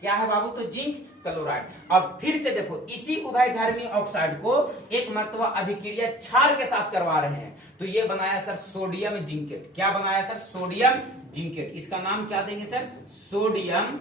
क्या है बाबू? तो जिंक क्लोराइड। अब फिर से देखो, इसी उभयधर्मी ऑक्साइड को एक मर्तबा अभिक्रिया क्षार के साथ करवा रहे हैं, तो ये बनाया सर सोडियम जिंकेट। क्या बनाया सर? Sodium zincate. इसका नाम क्या देंगे सर? Sodium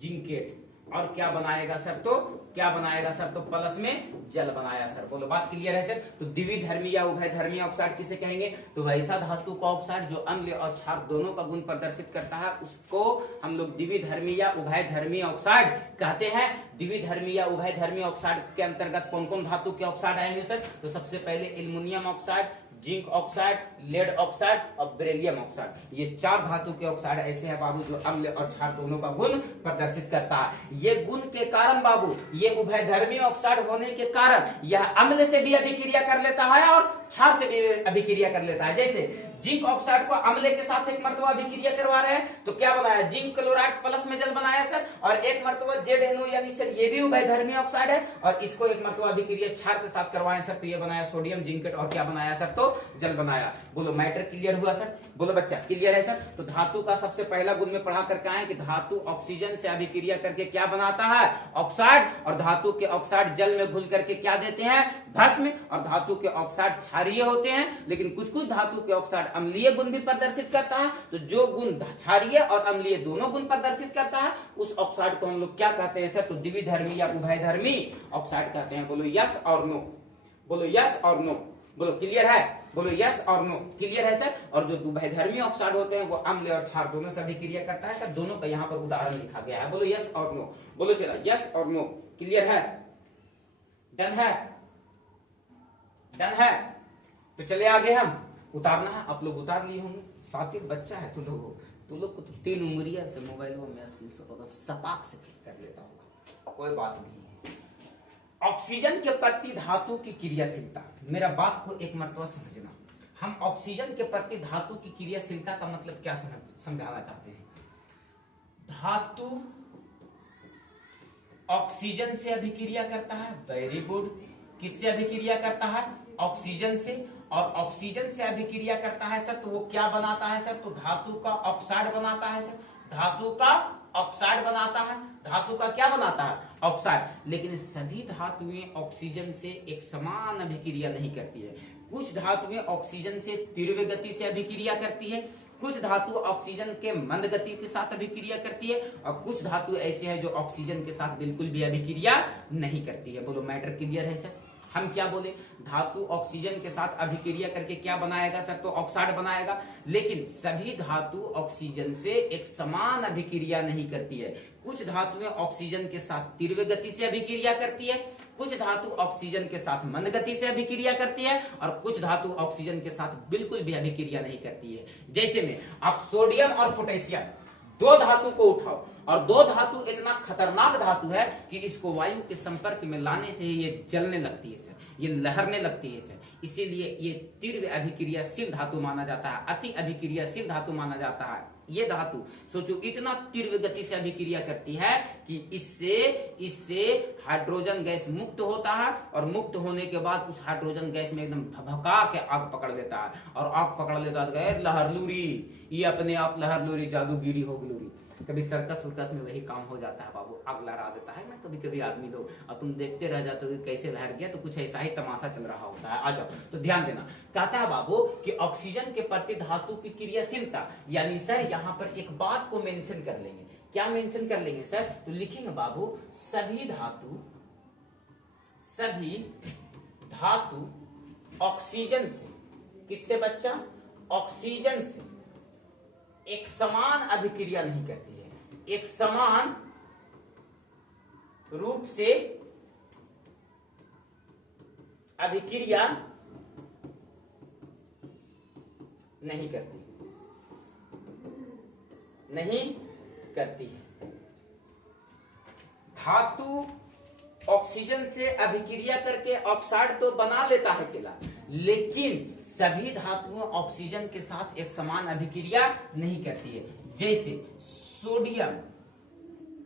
zincate. और क्या बनाएगा सर? तो क्या बनाएगा सर? तो प्लस में जल बनाया सर। बोलो, बात क्लियर है सर? तो द्विधर्मी या उभयधर्मी ऑक्साइड किसे कहेंगे? तो वैसा धातु का ऑक्साइड जो अम्ल और क्षार दोनों का गुण प्रदर्शित करता है, उसको हम लोग द्विधर्मी या उभयधर्मी ऑक्साइड कहते हैं। द्विधर्मी या उभयधर्मी ऑक्साइड के अंतर्गत कौन कौन धातु के ऑक्साइड आएंगे सर? तो सबसे पहले aluminium oxide, zinc oxide, lead oxide और बेरिलियम ऑक्साइड। ये 4 धातु के ऑक्साइड ऐसे हैं बाबू जो अम्ल और क्षार दोनों का गुण प्रदर्शित करता है। ये गुण के कारण बाबू, ये उभयधर्मी ऑक्साइड होने के कारण यह अम्ल से भी अभिक्रिया कर लेता है और क्षार से भी अभिक्रिया कर लेता है। जैसे जिंक ऑक्साइड को अम्ल के साथ एक मर्तबा अभिक्रिया करवा रहे हैं, तो क्या बनाया? जिंक क्लोराइड प्लस में जल बनाया सर, और एक मर्तबा ZNO यानी सर ये भी उभयधर्मी ऑक्साइड है, और इसको एक मर्तबा अभिक्रिया क्षार के साथ करवाए सर, तो ये बनाया सोडियम जिंकेट। और क्या बनाया सर? तो जल बनाया। बोलो, मैटर क्लियर हुआ सर? बोलो बच्चा, क्लियर है सर? तो धातु का सबसे पहला गुण में पढ़ा करके आए कि धातु ऑक्सीजन से अभिक्रिया करके क्या बनाता है? ऑक्साइड। और धातु के ऑक्साइड जल में घुल करके क्या देते हैं? भस्म। और धातु के ऑक्साइड क्षारीय होते हैं, लेकिन कुछ कुछ धातु के ऑक्साइड अम्लीय गुण भी प्रदर्शित करता है। तो जो गुण क्षारीय और अम्लीय दोनों गुण प्रदर्शित करता है, उस ऑक्साइड को हम लोग क्या कहते हैं सर? तो द्विधर्मी या उभयधर्मी ऑक्साइड कहते हैं। बोलो यस और नो? बोलो यस और नो? बोलो, क्लियर है? बोलो यस और नो? क्लियर है सर? और जो उभयधर्मी ऑक्साइड होते हैं वो अम्ल और क्षार दोनों से अभिक्रिया करता है सर। दोनों का यहाँ पर उदाहरण लिखा गया है। बोलो यस और नो? बोलो चला, यस और नो? क्लियर है? डन है, डन है। तो चले आगे, हम उतारना है, आप लोग उतार लिए होंगे। साथ ही बच्चा है तुम लोग को तो 3 उंगलियां से मोबाइल में स्क्रीनशॉट सपाक से खींच कर लेता होगा, कोई बात नहीं है। ऑक्सीजन के प्रति धातु की क्रियाशीलता, मेरा बात को एक मरतबा समझना। हम ऑक्सीजन के प्रति धातु की क्रियाशीलता का मतलब क्या समझाना चाहते हैं। धातु ऑक्सीजन से अभिक्रिया करता है, वेरी गुड। किससे अभिक्रिया करता है? ऑक्सीजन से। और ऑक्सीजन से अभिक्रिया करता है सर, तो वो क्या बनाता है सर? तो धातु का ऑक्साइड बनाता है सर, धातु का ऑक्साइड बनाता है। धातु का क्या बनाता है? ऑक्साइड। लेकिन सभी धातुएं ऑक्सीजन से एक समान अभिक्रिया नहीं करती है। कुछ धातुएं ऑक्सीजन से तीव्र गति से अभिक्रिया करती है, कुछ धातु ऑक्सीजन के मंद गति के साथ अभिक्रिया करती है, और कुछ धातु ऐसे हैं जो ऑक्सीजन के साथ बिल्कुल भी अभिक्रिया नहीं करती है। बोलो मैटर क्लियर है सर? हम क्या बोले, धातु ऑक्सीजन के साथ अभिक्रिया करके क्या बनाएगा सर? तो ऑक्साइड बनाएगा। लेकिन सभी धातु ऑक्सीजन से एक समान अभिक्रिया नहीं करती है। कुछ धातुएं ऑक्सीजन के साथ तीव्र गति से अभिक्रिया करती है, कुछ धातु ऑक्सीजन के साथ मंद गति से अभिक्रिया करती है, और कुछ धातु ऑक्सीजन के साथ बिल्कुल भी अभिक्रिया नहीं करती है। जैसे में आप सोडियम और पोटेशियम दो धातु को उठाओ, और दो धातु इतना खतरनाक धातु है कि इसको वायु के संपर्क में लाने से ही ये जलने लगती है सर, ये लहरने लगती है सर। इसीलिए ये तीव्र अभिक्रियाशील धातु माना जाता है, अति अभिक्रियाशील धातु माना जाता है। ये धातु सोचो इतना तीव्र गति से अभिक्रिया करती है कि इससे हाइड्रोजन गैस मुक्त होता है, और मुक्त होने के बाद उस हाइड्रोजन गैस में एकदम भभका के आग पकड़ लेता है, और आग पकड़ लेता है लहरलूरी, ये अपने आप लहरलूरी जादूगिरी हो गलूरी। कभी सर्कस वर्कस में वही काम हो जाता है बाबू, आग लहरा देता है ना कभी कभी आदमी लोग, और तुम देखते रह जाते हो कि कैसे लहर गया। तो कुछ ऐसा ही तमाशा चल रहा होता है। आ जाओ, तो ध्यान देना। कहता है बाबू कि ऑक्सीजन के प्रति धातु की क्रियाशीलता, यानी सर यहाँ पर एक बात को मेंशन कर लेंगे। क्या मेंशन कर लेंगे सर? तो लिखेंगे बाबू सभी धातु ऑक्सीजन से, किससे बच्चा? ऑक्सीजन से एक समान अभिक्रिया नहीं करती है, एक समान रूप से अभिक्रिया नहीं करती है। धातु ऑक्सीजन से अभिक्रिया करके ऑक्साइड तो बना लेता है चला, लेकिन सभी धातुओं ऑक्सीजन के साथ एक समान अभिक्रिया नहीं करती है। जैसे सोडियम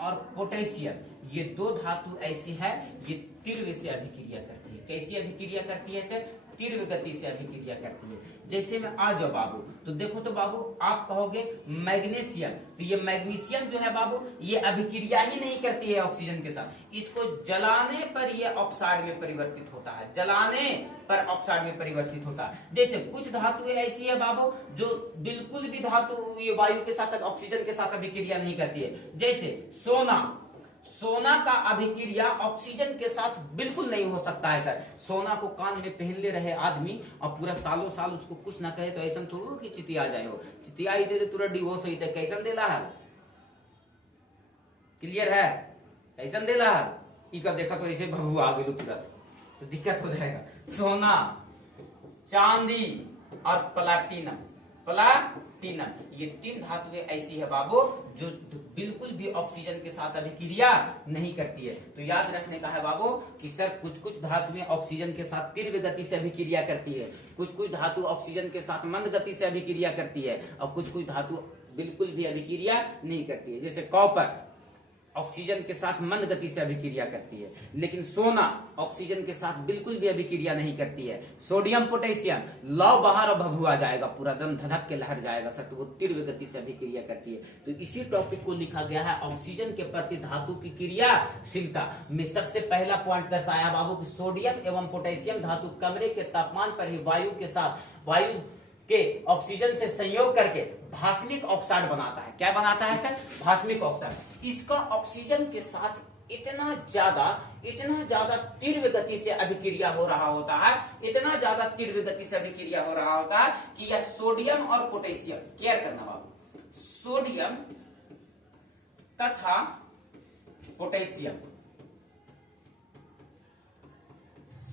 और पोटेशियम, ये दो धातु ऐसी है, ये तीव्र से अभिक्रिया करती है। कैसी अभिक्रिया करती है? तीव्र गति से अभिक्रिया करती है। जैसे में आ जाओ बाबू, तो देखो तो बाबू आप कहोगे मैग्नीशियम, तो ये मैग्नीशियम जो है बाबू ये अभिक्रिया ही नहीं करती है ऑक्सीजन के साथ, इसको जलाने पर ये ऑक्साइड में परिवर्तित होता है, जलाने पर ऑक्साइड में परिवर्तित होता है। जैसे कुछ धातुएं ऐसी है बाबू जो बिल्कुल भी धातु ये वायु के साथ ऑक्सीजन के साथ अभिक्रिया नहीं करती है। जैसे सोना का अभिक्रिया ऑक्सीजन के साथ बिल्कुल नहीं हो सकता है सर। सोना को कान में पहन ले रहे आदमी और पूरा सालों साल उसको कुछ ना कहे तो ऐसा थोड़ा कि चितिया जाए हो, चितिया ही दे तुरंत डिवोर्स हुई थे, कैसन देला है? क्लियर है? कैसन देला है? इका देखा तो ऐसे भगू आ गए तुरंत, तो दिक्कत हो जाएगा। सोना, चांदी और प्लाटिनम, ये तीन धातुएं ऐसी है बाबू जो बिल्कुल भी ऑक्सीजन के साथ अभिक्रिया नहीं करती है। तो याद रखने का है बाबू कि सर कुछ धातुएं ऑक्सीजन के साथ तीव्र गति से अभिक्रिया करती है, कुछ धातु ऑक्सीजन के साथ मंद गति से अभिक्रिया करती है, और कुछ धातु बिल्कुल भी अभिक्रिया नहीं करती है। जैसे कॉपर ऑक्सीजन के साथ मंद गति से अभिक्रिया करती है, लेकिन सोना ऑक्सीजन के साथ बिल्कुल भी अभिक्रिया नहीं करती है। सोडियम पोटेशियम लौ बाहर और भभुआ जाएगा, पूरा दम धधक के लहर जाएगा सर, तो वो तीव्र गति से अभिक्रिया करती है। तो इसी टॉपिक को लिखा गया है ऑक्सीजन के प्रति धातु की क्रियाशीलता में। सबसे पहला पॉइंट दर्शाया बाबू की सोडियम एवं पोटेशियम धातु कमरे के तापमान पर ही वायु के ऑक्सीजन से संयोग करके भास्मिक ऑक्साइड बनाता है। क्या बनाता है सर? भास्मिक ऑक्साइड। इसका ऑक्सीजन के साथ इतना ज्यादा तीव्र गति से अभिक्रिया हो रहा होता है, इतना ज्यादा तीव्र गति से अभिक्रिया हो रहा होता है कि यह सोडियम और पोटेशियम, केयर करना बाबू, सोडियम तथा पोटेशियम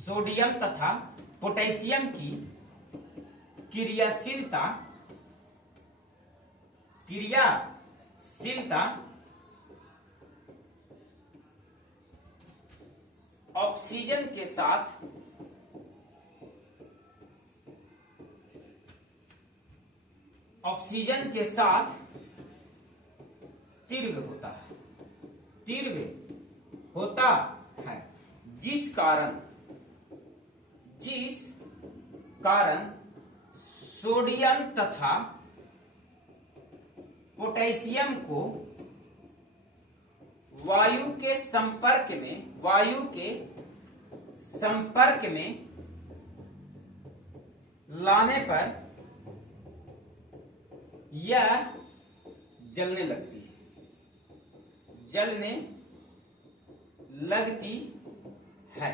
सोडियम तथा पोटेशियम की क्रियाशीलता ऑक्सीजन के साथ तीव्र होता है, जिस कारण सोडियम तथा पोटेशियम को वायु के संपर्क में लाने पर यह जलने लगती है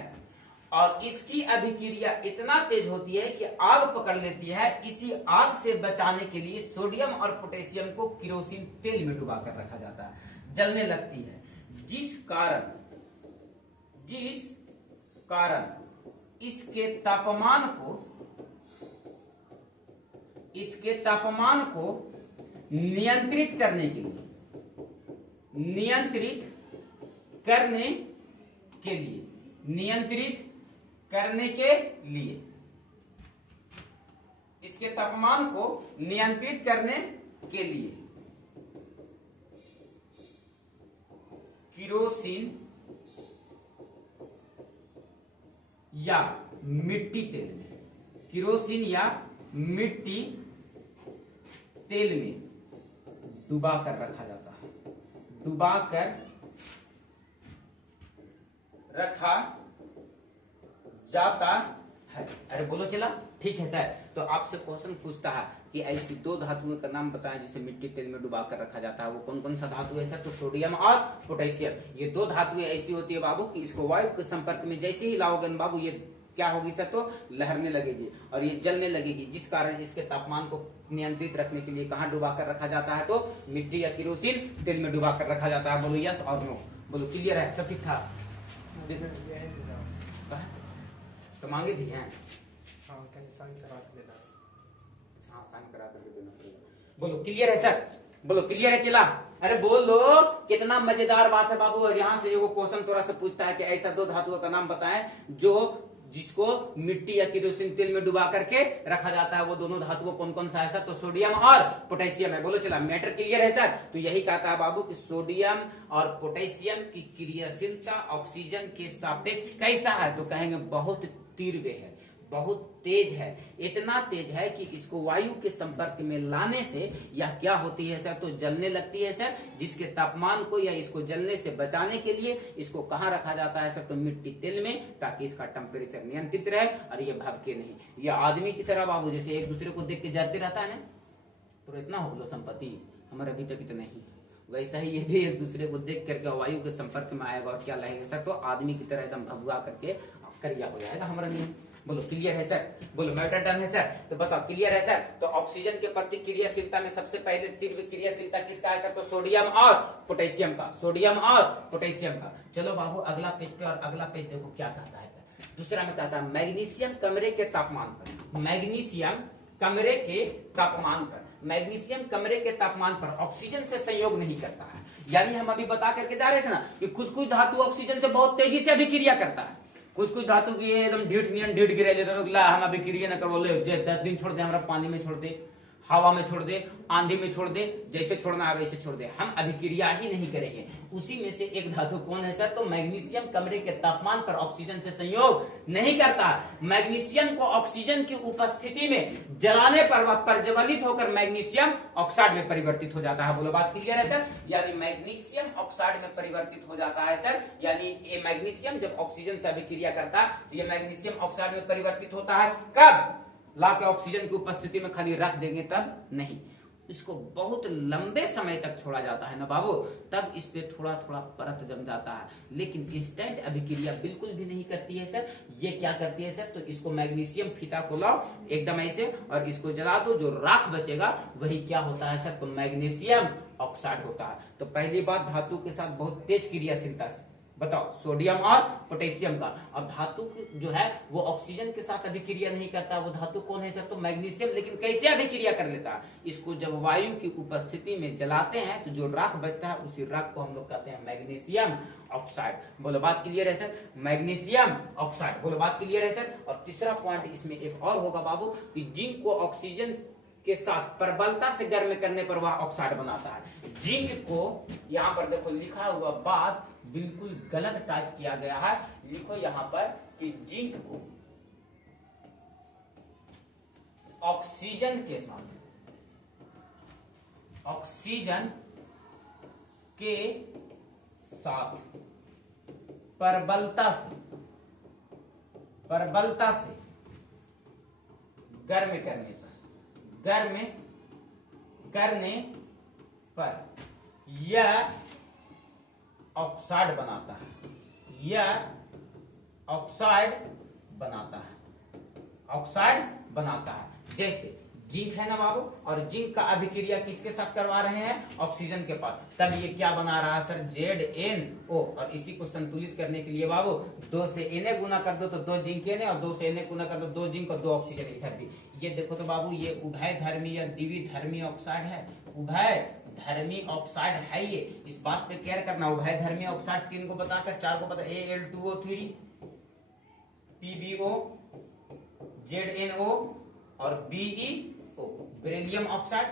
और इसकी अभिक्रिया इतना तेज होती है कि आग पकड़ लेती है। इसी आग से बचाने के लिए सोडियम और पोटेशियम को केरोसिन तेल में डुबाकर रखा जाता है, जलने लगती है, जिस कारण इसके तापमान को नियंत्रित करने के लिए इसके तापमान को नियंत्रित करने के लिए केरोसिन या मिट्टी तेल में डुबा कर रखा जाता है। अरे बोलो चला, ठीक है सर। तो आपसे क्वेश्चन पूछता है कि ऐसी दो धातुओं का नाम बताएं जिसे मिट्टी तेल में डुबा कर रखा जाता है। वो कौन कौन सा धातु है सर? तो सोडियम और पोटेशियम। ये दो धातुएं ऐसी होती है बाबू कि इसको वायु के संपर्क में जैसे ही लाओगे बाबू, ये क्या होगी सर? तो लहरने लगेगी और ये जलने लगेगी, जिस कारण इसके तापमान को नियंत्रित रखने के लिए कहाँ डुबा कर रखा जाता है? तो मिट्टी या केरोसिन तेल में डुबा कर रखा जाता है। बोलो यस और नो। बोलो क्लियर है, सब ठीक था? तो मांगे भी हैं, साइन करा करके देना पड़ेगा। बोलो क्लियर है सर? बोलो क्लियर है चला? अरे बोल लो, कितना मजेदार बात है बाबू। और यहाँ से एगो क्वेश्चन थोड़ा सा पूछता है कि ऐसा दो धातुओं का नाम बताएं जिसको मिट्टी या केरोसिन तेल में डुबा करके रखा जाता है। वो दोनों धातुओं कौन कौन सा है सर? तो सोडियम और पोटेशियम है। बोलो चला, मैटर क्लियर है सर? तो यही कहता है बाबू कि सोडियम और पोटेशियम की क्रियाशीलता ऑक्सीजन के सापेक्ष कैसा है? तो कहेंगे बहुत तीव्र है, बहुत तेज है। इतना तेज है कि इसको वायु के संपर्क में लाने से यह क्या होती है सर? तो जलने लगती है सर, जिसके तापमान को या इसको जलने से बचाने के लिए इसको कहाँ रखा जाता है सर? तो मिट्टी तेल में, ताकि इसका टेम्परेचर नियंत्रित रहे और ये भभके नहीं। ये आदमी की तरह बाबू जैसे एक दूसरे को देख के जलते रहता है ना, तो इतना हो लो संपत्ति हमारे अभी तक इतना नहीं, वैसा ही ये भी एक दूसरे को देख करके वायु के संपर्क में आएगा और क्या लगेगा सर? तो आदमी की तरह एकदम भभुआ करके करिया हो जाएगा हमारा नियम। बोलो क्लियर है सर? बोलो मैटर डन है सर? तो बताओ क्लियर है सर? तो ऑक्सीजन के प्रति क्रियाशीलता में सबसे पहले तीव्र क्रियाशीलता किसका है सर? तो सोडियम और पोटेशियम का। चलो बाबू अगला पेज पे, और अगला पेज देखो क्या कहता है। दूसरा में कहता है मैग्नीशियम कमरे के तापमान पर ऑक्सीजन से संयोग नहीं करता है। यानी हम अभी बता करके जा रहे थे ना कि कुछ कुछ धातु ऑक्सीजन से बहुत तेजी से अभिक्रिया करता है, कुछ धातु की एकदम ढीठ गिरा लेते हम अभी क्रिया न करो, 10 दिन छोड़ दे, हमारा पानी में छोड़ दे, हवा में छोड़ दे, आंधी में छोड़ दे, जैसे छोड़ना है वैसे छोड़ दे, हम अभिक्रिया ही नहीं करेंगे। उसी में से एक धातु कौन है सर? तो मैग्नीशियम कमरे के तापमान पर ऑक्सीजन से संयोग नहीं करता। मैग्नीशियम को ऑक्सीजन की उपस्थिति में जलाने पर वह प्रज्वलित होकर मैग्नीशियम ऑक्साइड में परिवर्तित हो जाता है। बोलो बात क्लियर है सर? यानी मैग्नीशियम ऑक्साइड में परिवर्तित हो जाता है सर। यानी ये मैग्नीशियम जब ऑक्सीजन से अभिक्रिया करता है, ये मैग्नीशियम ऑक्साइड में परिवर्तित होता है। कब? ला के ऑक्सीजन की उपस्थिति में खाली रख देंगे तब नहीं, इसको बहुत लंबे समय तक छोड़ा जाता है ना बाबू, तब इस पे थोड़ा थोड़ा परत जम जाता है। लेकिन इंस्टेंट अभिक्रिया बिल्कुल भी नहीं करती है सर। ये क्या करती है सर? तो इसको मैग्नीशियम फीता को लाओ एकदम ऐसे और इसको जला दो, जो राख बचेगा वही क्या होता है सर? तो मैग्नीशियम ऑक्साइड होता है। तो पहली बात, धातु के साथ बहुत तेज क्रियाशीलता बताओ, सोडियम और पोटेशियम का। अब धातु जो है वो ऑक्सीजन के साथ अभिक्रिया नहीं करता, वो धातु कौन है सर? तो मैग्नीशियम। लेकिन कैसे अभिक्रिया कर लेता है? इसको जब वायु की उपस्थिति में जलाते हैं तो जो राख बचता है उसी राख को हम लोग कहते हैं मैग्नीशियम ऑक्साइड। बोलो बात क्लियर है सर? Magnesium oxide. बोलो बात क्लियर है सर? और तीसरा पॉइंट इसमें एक और होगा बाबू कि जिंक को ऑक्सीजन के साथ प्रबलता से गर्म करने पर वह ऑक्साइड बनाता है। जिंक को यहां पर देखो लिखा हुआ बात बिल्कुल गलत टाइप किया गया है। लिखो यहां पर कि जिंक को ऑक्सीजन के साथ प्रबलता से गर्म करने पर यह ऑक्साइड बनाता है। ऑक्साइड बनाता है। जैसे जिंक है ना बाबू, और जिंक का अभिक्रिया किसके साथ करवा रहे हैं? ऑक्सीजन के पास। तब ये क्या बना रहा है सर? ZnO। और इसी को संतुलित करने के लिए बाबू 2 से Na गुना कर दो तो 2 जिंक Na, और 2 से Na गुना कर दो 2 जिंक और 2 ऑक्सीजन इधर भी। ये देखो तो बाबू ये उभयधर्मी या द्विधर्मी ऑक्साइड है। उभयधर्मी ऑक्साइड है ये। इस बात पे केयर करना। उभयधर्मी ऑक्साइड 3 को बताकर 4 को बता, Al2O3, PbO, ZnO और BeO, beryllium oxide,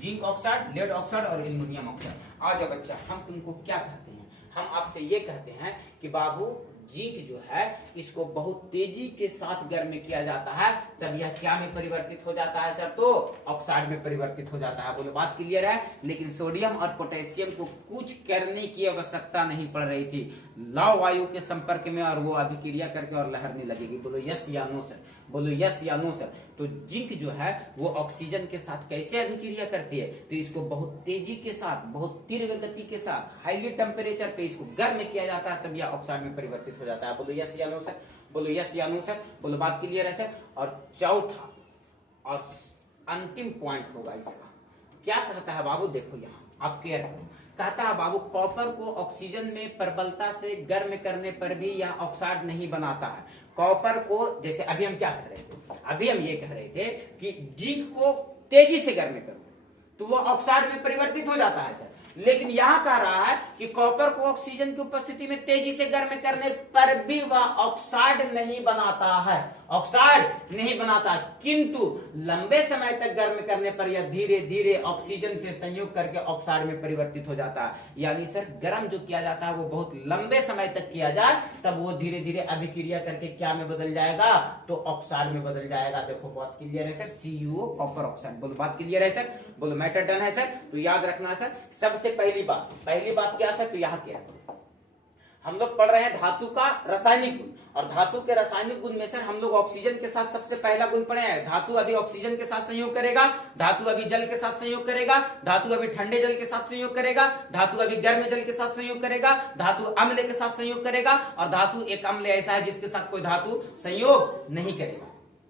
zinc oxide, lead oxide और एल्युमिनियम ऑक्साइड। आ जाओ बच्चा, हम तुमको क्या कहते हैं? हम आपसे ये कहते हैं कि बाबू जिंक जो है इसको बहुत तेजी के साथ गर्म किया जाता है, तब यह क्या में परिवर्तित हो जाता है सर? तो ऑक्साइड में परिवर्तित हो जाता है। बोलो बात क्लियर है? लेकिन सोडियम और पोटेशियम को कुछ करने की आवश्यकता नहीं पड़ रही थी। लाओ वायु के संपर्क में और वो अभिक्रिया करके और लहरने लगेगी। बोलो यस या नो सर? बोलो यस या नो सर? तो जिंक जो है वो ऑक्सीजन के साथ कैसे अभिक्रिया करती है? तो इसको बहुत तेजी के साथ, बहुत तीव्र गति के साथ, हाईली टेम्परेचर पे इसको गर्म किया जाता है, तब यह ऑक्साइड में परिवर्तित हो जाता है। बोलो यस या नो सर? बोलो यस या नो सर? बोलो बात क्लियर है सर? और चौथा और अंतिम पॉइंट होगा इसका, क्या कहता है बाबू? देखो यहाँ आप केयर करो। कहता है बाबू कॉपर को ऑक्सीजन में प्रबलता से गर्म करने पर भी यह ऑक्साइड नहीं बनाता है। कॉपर को, जैसे अभी हम क्या कह रहे थे? अभी हम ये कह रहे थे कि जिंक को तेजी से गर्म करो तो वो ऑक्साइड में परिवर्तित हो जाता है सर। लेकिन यहां कह रहा है कि कॉपर को ऑक्सीजन की उपस्थिति में तेजी से गर्म करने पर भी वह ऑक्साइड नहीं बनाता है। ऑक्साइड नहीं बनाता, किंतु लंबे समय तक गर्म करने पर यह धीरे धीरे ऑक्सीजन से संयोग करके ऑक्साइड में परिवर्तित हो जाता है। यानी सर गर्म जो किया जाता है वो बहुत लंबे समय तक किया जाए, तब वो धीरे धीरे अभिक्रिया करके क्या में बदल जाएगा? तो ऑक्साइड में बदल जाएगा। देखो बात क्लियर है सर? CuO copper oxide. बोलो बात क्लियर है सर? बोलो मैटर डन है सर? तो याद रखना सर, सबसे पहली बात क्या सर? तो यहाँ क्या हम लोग पढ़ रहे हैं धातु का रासायनिक गुण, और धातु के रासायनिक गुण में सर हम लोग ऑक्सीजन के साथ सबसे पहला गुण पढ़े हैं। धातु अभी ऑक्सीजन के साथ संयोग करेगा, धातु अभी जल के साथ संयोग करेगा, धातु अभी ठंडे जल के साथ संयोग करेगा, धातु अभी गर्म जल के साथ संयोग करेगा, धातु अम्ल के साथ संयोग करेगा, और धातु एक अम्ल ऐसा है जिसके साथ कोई धातु संयोग नहीं करेगा।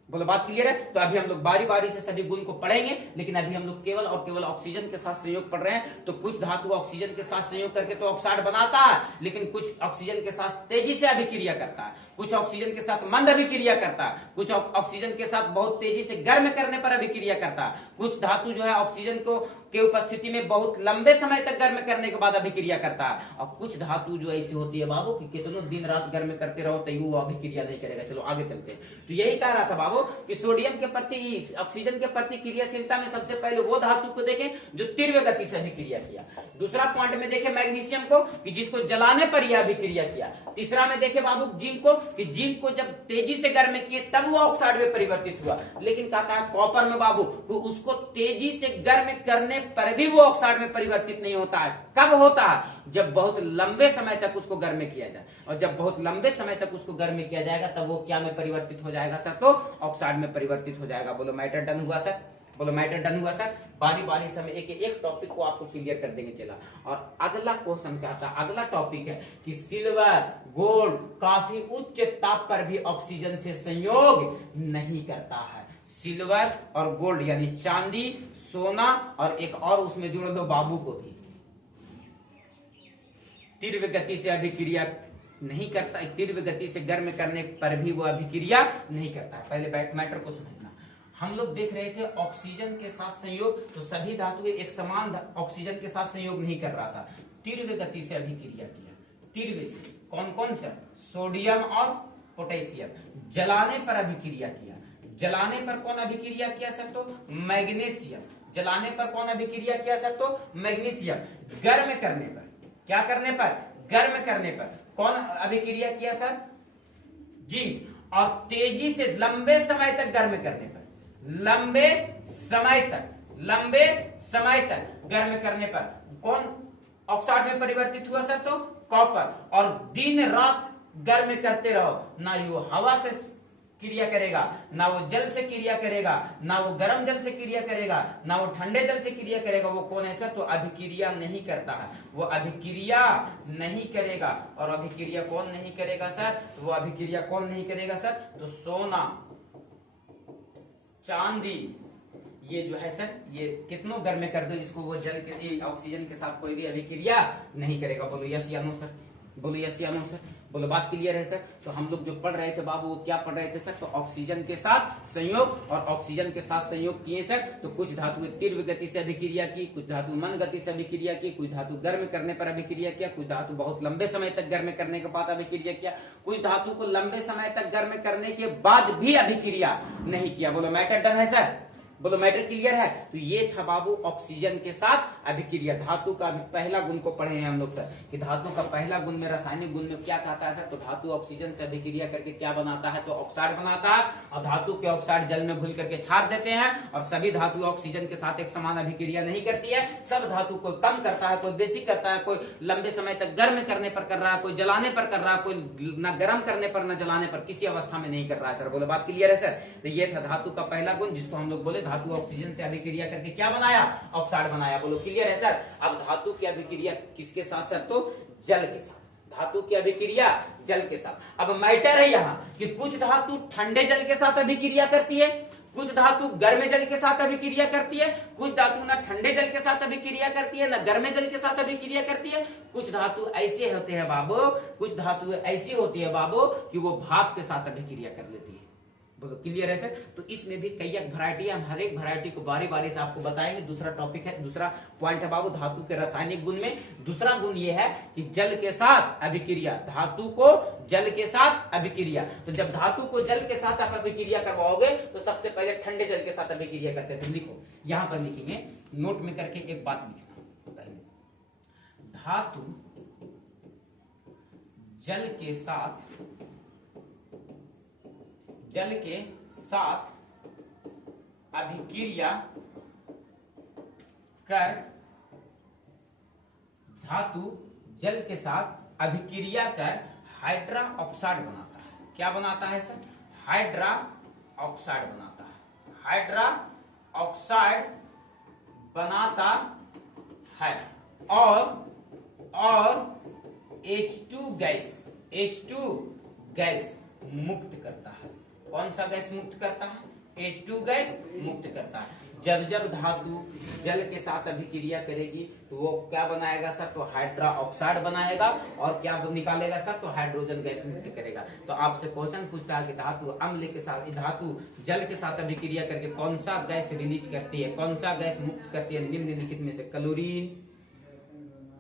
बोलो बात क्लियर है? तो अभी हम लोग बारी बारी से सभी गुण को पढ़ेंगे, लेकिन अभी हम लोग केवल और केवल ऑक्सीजन के साथ संयोग पढ़ रहे हैं। तो कुछ धातु ऑक्सीजन के साथ संयोग करके तो ऑक्साइड बनाता है, लेकिन कुछ ऑक्सीजन के साथ तेजी से अभिक्रिया करता है, कुछ ऑक्सीजन के साथ मंद अभिक्रिया करता है, कुछ ऑक्सीजन के साथ बहुत तेजी से गर्म करने पर अभिक्रिया करता है, कुछ धातु जो है ऑक्सीजन को के उपस्थिति में बहुत लंबे समय तक गर्म करने के बाद अभिक्रिया करता है, और कुछ धातु जो ऐसी होती है बाबू कि कितनों दिन रात गर्म करते रहो तो वो अभिक्रिया नहीं करेगा। चलो आगे चलते हैं। तो यही कह रहा था बाबू कि सोडियम के प्रति ऑक्सीजन के प्रति क्रियाशीलता में सबसे पहले वो धातु को देखें जो तीव्र गति से अभिक्रिया किया। दूसरा पॉइंट में देखें मैग्नीशियम को कि जिसको जलाने पर यह अभिक्रिया किया। तीसरा में देखें बाबू जिंक को कि जिंक को जब तेजी से गर्म किए तब वो ऑक्साइड में परिवर्तित हुआ। लेकिन कहता है कॉपर में बाबू उसको तेजी से गर्म करने पर भी वो ऑक्साइड में परिवर्तित नहीं होता है। कब होता है? जब बहुत लंबे समय तक उसको गर्म किया जाए, और जब बहुत लंबे समय तक उसको गर्म किया जाएगा तब वो क्या में परिवर्तित हो जाएगा सर? तो ऑक्साइड में परिवर्तित हो जाएगा। बोलो मैटर डन हुआ सर? बोलो मैटर डन हुआ सर? बारी बारी से एक टॉपिक को आपको क्लियर कर देंगे। चला, और अगला क्वेश्चन क्या था? अगला टॉपिक है कि सिल्वर गोल्ड काफी उच्च ताप पर भी ऑक्सीजन से संयोग नहीं करता है। सिल्वर और गोल्ड यानी चांदी, सोना, और एक और उसमें जोड़ दो बाबू को भी, तीव्र गति से अभिक्रिया नहीं करता, तीव्र गति से गर्म करने पर भी वो अभिक्रिया नहीं करता है। पहले मैटर को समझना। हम लोग देख रहे थे ऑक्सीजन के साथ संयोग, तो सभी धातुएं एक समान ऑक्सीजन के साथ संयोग नहीं कर रहा था, तीव्र गति से अभिक्रिया किया। तीव्र से कौन कौन सा? सोडियम और पोटेशियम। जलाने पर अभिक्रिया किया। जलाने पर कौन अभिक्रिया किया सर? तो मैग्नीशियम। जलाने पर कौन अभिक्रिया किया सर? तो मैग्नीशियम। गर्म करने पर, क्या करने पर? गर्म करने पर कौन अभिक्रिया किया सर? जिंक। और तेजी से लंबे समय तक गर्म करने पर, लंबे समय तक गर्म करने पर कौन ऑक्साइड में परिवर्तित हुआ सर? तो कॉपर। और दिन रात गर्म करते रहो, ना वो हवा से क्रिया करेगा, ना वो जल से क्रिया करेगा, ना वो गर्म जल से क्रिया करेगा, ना वो ठंडे जल से क्रिया करेगा। वो कौन है सर? तो अभिक्रिया नहीं करता है, वो अभिक्रिया नहीं करेगा। और अभिक्रिया कौन नहीं करेगा सर? वो अभिक्रिया कौन नहीं करेगा सर? तो सोना, चांदी, ये जो है सर, ये कितनों गर्म कर दो इसको, वो जल के ऑक्सीजन के साथ कोई भी अभिक्रिया नहीं करेगा। बोलो यस या नो सर? बोलो यस या नो सर? बोलो बात क्लियर है सर? तो हम लोग जो पढ़ रहे थे बाबू, वो क्या पढ़ रहे थे सर? तो ऑक्सीजन के साथ संयोग, और ऑक्सीजन के साथ संयोग किए सर, तो कुछ धातुएं तीव्र गति से अभिक्रिया की, कुछ धातु मंद गति से अभिक्रिया की, कुछ धातु गर्म करने पर अभिक्रिया किया, कुछ धातु बहुत लंबे समय तक गर्म करने के बाद अभिक्रिया किया, कुछ धातु को लंबे समय तक गर्म करने के बाद भी अभिक्रिया नहीं किया। बोलो मैटर डन है सर? बोलो मैटर क्लियर है? तो ये था बाबू ऑक्सीजन के साथ अभिक्रिया। धातु का अभी पहला गुण को पढ़े हैं हम लोग सर, कि धातु का पहला गुण में रासायनिक गुण में क्या कहता है सर? तो धातु ऑक्सीजन से अभिक्रिया करके क्या बनाता है? तो ऑक्साइड बनाता है। और धातु के ऑक्साइड जल में घुल करके क्षार देते हैं। और सभी धातु ऑक्सीजन के साथ एक समान अभिक्रिया नहीं करती है, सब धातु कोई कम करता है, कोई बेसी करता है, कोई लंबे समय तक गर्म करने पर कर रहा है, कोई जलाने पर कर रहा है, कोई न गर्म करने पर न जलाने पर, किसी अवस्था में नहीं कर रहा है सर। बोलो बात क्लियर है सर? तो ये था धातु का पहला गुण, जिसको हम लोग बोले धातु ऑक्सीजन से अभिक्रिया करके क्या बनाया? ऑक्साइड बनाया। बोलो क्लियर है सर? अब धातु की अभिक्रिया किसके साथ सर? तो जल के साथ। धातु की अभिक्रिया जल के साथ। अब मैटर है यहाँ कि कुछ धातु ठंडे जल के साथ अभिक्रिया करती है, कुछ धातु गर्म जल के साथ अभिक्रिया करती है, कुछ धातु ना ठंडे जल के साथ अभिक्रिया करती है, ना गर्म जल के साथ अभिक्रिया करती है। कुछ धातु ऐसे होते हैं बाबू, कुछ धातु ऐसी होती है बाबू कि वो भाप के साथ अभिक्रिया कर लेती है। बोलो क्लियर है सर? तो इसमें भी कई एक वैरायटी है, हम हर एक वैरायटी को बारी बारी से आपको बताएंगे। दूसरा टॉपिक है, दूसरा पॉइंट है बाबू धातु के रासायनिक गुण में। दूसरा गुण ये है कि जल के साथ अभिक्रिया, धातु को जल के साथ अभिक्रिया। तो जब धातु को जल के साथ आप अभिक्रिया करवाओगे तो सबसे पहले ठंडे जल के साथ अभिक्रिया करते थे। लिखो, यहां पर लिखेंगे, नोट में करके एक बात लिखना। पहले धातु जल के साथ अभिक्रिया कर, धातु जल के साथ अभिक्रिया कर हाइड्रा ऑक्साइड बनाता है। क्या बनाता है सर? हाइड्रा ऑक्साइड बनाता है। हाइड्रा ऑक्साइड बनाता है और H2 गैस मुक्त करता है। कौन सा गैस मुक्त करता है? H2 गैस मुक्त करता है। जब धातु जल के साथ अभिक्रिया करेगी तो वो क्या बनाएगा सर? तो हाइड्रा ऑक्साइड बनाएगा। और क्या निकालेगा सर? तो हाइड्रोजन गैस मुक्त करेगा। तो आपसे क्वेश्चन पूछता है कि धातु अम्ल के साथ, धातु जल के साथ अभिक्रिया करके कौन सा गैस रिलीज करती है, कौन सा गैस मुक्त करती है? निम्नलिखित में से क्लोरीन,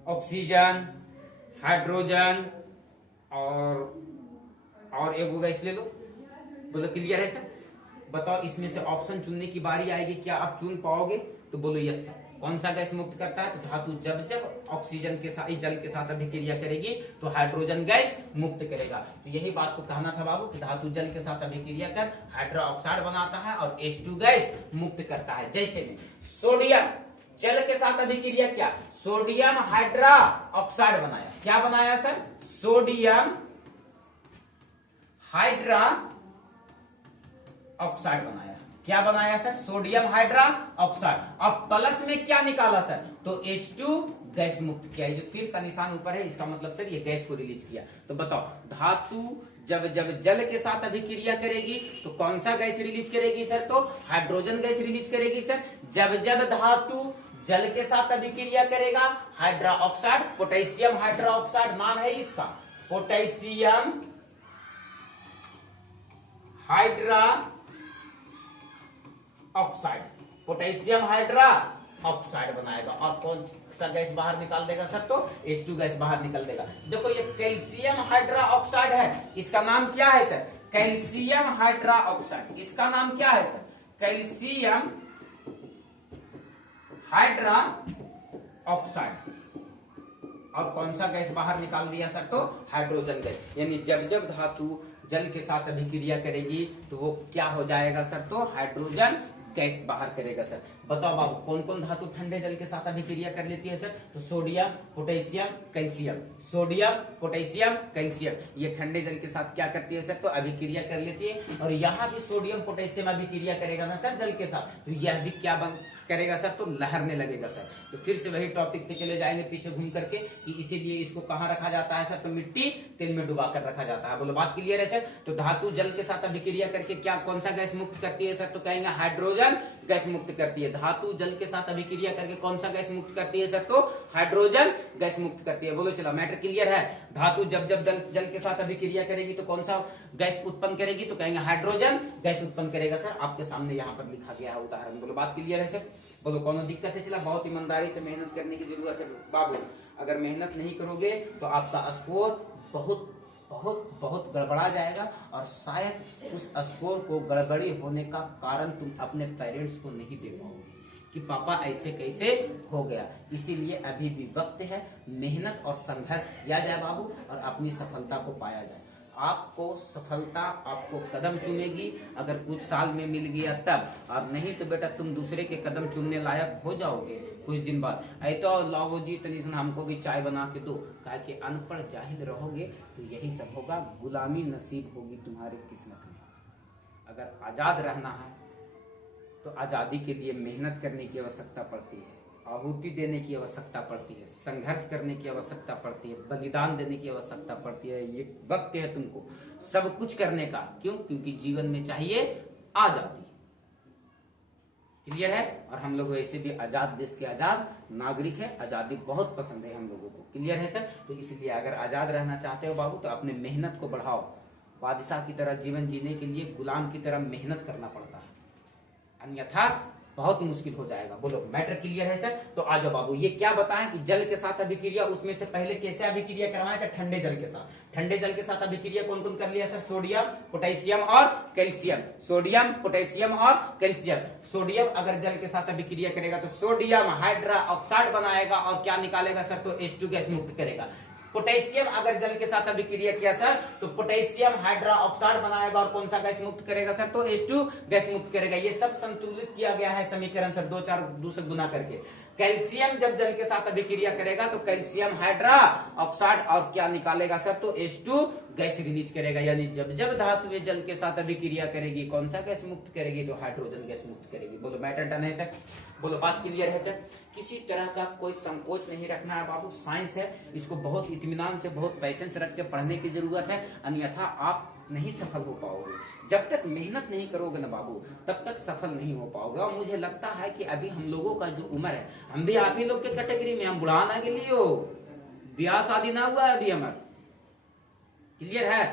ऑक्सीजन, हाइड्रोजन और एक गैस ले लो। बोलो क्लियर है सर? बताओ, इसमें से ऑप्शन चुनने की बारी आएगी, क्या आप चुन पाओगे? तो बोलो यस सर। कौन सा गैस मुक्त करता है? तो धातु जब ऑक्सीजन के साथ, जल के साथ अभिक्रिया करेगी तो हाइड्रोजन गैस मुक्त करेगा। तो यही बात को कहना था बाबू कि धातु जल के साथ अभिक्रिया कर हाइड्रा ऑक्साइड बनाता है और H2 गैस मुक्त करता है। जैसे में सोडियम जल के साथ अभिक्रिया किया, सोडियम हाइड्रा ऑक्साइड बनाया। क्या बनाया सर? सोडियम हाइड्रा ऑक्साइड बनाया। क्या बनाया सर? Sodium hydra oxide. अब प्लस में क्या निकाला सर? तो H2 गैस मुक्त किया। जो तीर का निशान ऊपर है इसका मतलब सर ये गैस को रिलीज किया। तो बताओ, धातु जब जल के साथ अभिक्रिया करेगी तो कौन सा गैस रिलीज करेगी सर? तो हाइड्रोजन गैस रिलीज करेगी सर। जब धातु जल के साथ अभिक्रिया करेगा hydra oxide, potassium hydra oxide नाम है इसका, potassium hydra oxide, potassium hydra oxide बनाएगा। और कौन सा गैस बाहर निकाल देगा सर? तो H2 गैस बाहर निकल देगा। देखो ये कैल्शियम हाइड्रा ऑक्साइड है, इसका नाम क्या है सर? Calcium hydra oxide. इसका नाम क्या है सर? Calcium hydra oxide. और कौन सा गैस बाहर निकाल दिया सर? तो हाइड्रोजन गैस। यानी जब जब धातु जल के साथ अभिक्रिया करेगी तो वो क्या हो जाएगा सर? तो हाइड्रोजन गैस बाहर करेगा सर। बताओ बाबू कौन कौन धातु ठंडे जल के साथ अभिक्रिया कर लेती है सर? तो sodium, potassium, calcium. Sodium, potassium, calcium ये ठंडे जल के साथ क्या करती है सर? तो अभिक्रिया कर लेती है। और यहाँ भी सोडियम पोटेशियम अभिक्रिया करेगा ना सर जल के साथ, तो यह भी क्या करेगा सर? तो लहरने लगेगा सर। तो फिर से वही टॉपिक पे चले जाएंगे पीछे घूम करके कि इसीलिए इसको कहाँ रखा जाता है सर? तो मिट्टी तेल में डुबा कर रखा जाता है। बोलो बात क्लियर है सर? तो धातु जल के साथ अभिक्रिया करके क्या कौन सा गैस मुक्त करती है सर? तो कहेंगे हाइड्रोजन गैस मुक्त करती है। धातु जल के साथ अभिक्रिया करके कौन सा गैस मुक्त करती है सर? तो हाइड्रोजन गैस मुक्त करती है। बोलो चलो मैटर क्लियर है? धातु जब जब जल के साथ अभिक्रिया करेगी तो कौन सा गैस उत्पन्न करेगी? तो कहेंगे हाइड्रोजन गैस उत्पन्न करेगा सर। आपके सामने यहाँ पर लिखा गया है उदाहरण। बोलो बात क्लियर है सर? बोलो कौन दिक्कत है? चला बहुत ईमानदारी से मेहनत करने की जरूरत है बाबू। अगर मेहनत नहीं करोगे तो आपका स्कोर बहुत बहुत बहुत गड़बड़ा जाएगा और शायद उस स्कोर को गड़बड़ी होने का कारण तुम अपने पेरेंट्स को नहीं दे पाओगे कि पापा ऐसे कैसे हो गया। इसीलिए अभी भी वक्त है, मेहनत और संघर्ष किया जाए बाबू और अपनी सफलता को पाया जाए। आपको सफलता आपको कदम चूमेगी, अगर कुछ साल में मिल गया तब, और नहीं तो बेटा तुम दूसरे के कदम चूमने लायक हो जाओगे कुछ दिन बाद। ऐ तो लाओ जी तनी सुन हमको भी चाय बना के दो, कहा कि अनपढ़ जाहिल रहोगे तो यही सब होगा, गुलामी नसीब होगी तुम्हारी किस्मत में। अगर आजाद रहना है तो आजादी के लिए मेहनत करने की आवश्यकता पड़ती है, आहुति देने की आवश्यकता पड़ती है, संघर्ष करने की आवश्यकता पड़ती है, बलिदान देने की आवश्यकता पड़ती है। ये वक्त है तुमको सब कुछ करने का। क्यों? क्योंकि जीवन में चाहिए आजादी। क्लियर है? और हम लोग वैसे भी आजाद देश के आजाद नागरिक है, आजादी बहुत पसंद है हम लोगों को। क्लियर है सर? तो इसलिए अगर आजाद रहना चाहते हो बाबू तो अपने मेहनत को बढ़ाओ। बादशाह की तरह जीवन जीने के लिए गुलाम की तरह मेहनत करना पड़ता है, अन्यथा बहुत मुश्किल हो जाएगा। बोलो मैटर क्लियर है सर? तो आ जाओ बाबू, ये क्या बताएं कि जल के साथ अभिक्रिया, उसमें से पहले कैसे अभिक्रिया करवाएं? ठंडे जल के साथ। ठंडे जल के साथ अभिक्रिया कौन कौन कर लिया सर? सोडियम, पोटेशियम और कैल्शियम। सोडियम, पोटेशियम और कैल्शियम। सोडियम अगर जल के साथ अभिक्रिया करेगा तो सोडियम हाइड्रा ऑक्साइड बनाएगा और क्या निकालेगा सर? तो H2 गैस मुक्त करेगा। पोटेशियम अगर जल के साथ अभिक्रिया किया सर तो पोटेशियम हाइड्रा ऑक्साइड बनाएगा और कौन सा गैस मुक्त करेगा सर? तो H2 गैस मुक्त करेगा। ये सब संतुलित किया गया है समीकरण सर 2 से गुना करके। कैल्शियम जब जल के साथ अभिक्रिया करेगा तो कैल्शियम हाइड्रा ऑक्साइड और क्या निकालेगा सर? तो H2 गैस रिलीज करेगा। यानी जब जब धातु जल के साथ अभिक्रिया करेगी कौन सा गैस मुक्त करेगी? तो हाइड्रोजन गैस मुक्त करेगी। बोलो मैटर डन है सर? बोलो बात क्लियर है सर? किसी तरह का कोई संकोच नहीं रखना है बाबू। साइंस है, इसको बहुत इत्मीनान से बहुत पैसेंस रख के पढ़ने की जरूरत है, अन्यथा आप नहीं सफल हो पाओगे। जब तक मेहनत नहीं करोगे ना बाबू तब तक सफल नहीं हो पाओगे। और मुझे लगता है कि अभी हम लोगों का जो उम्र है, हम भी आप ही लोग के कैटेगरी में, हम बुढ़ाना के लिए हो, ब्याह शादी ना हुआ है अभी हमारा। क्लियर है?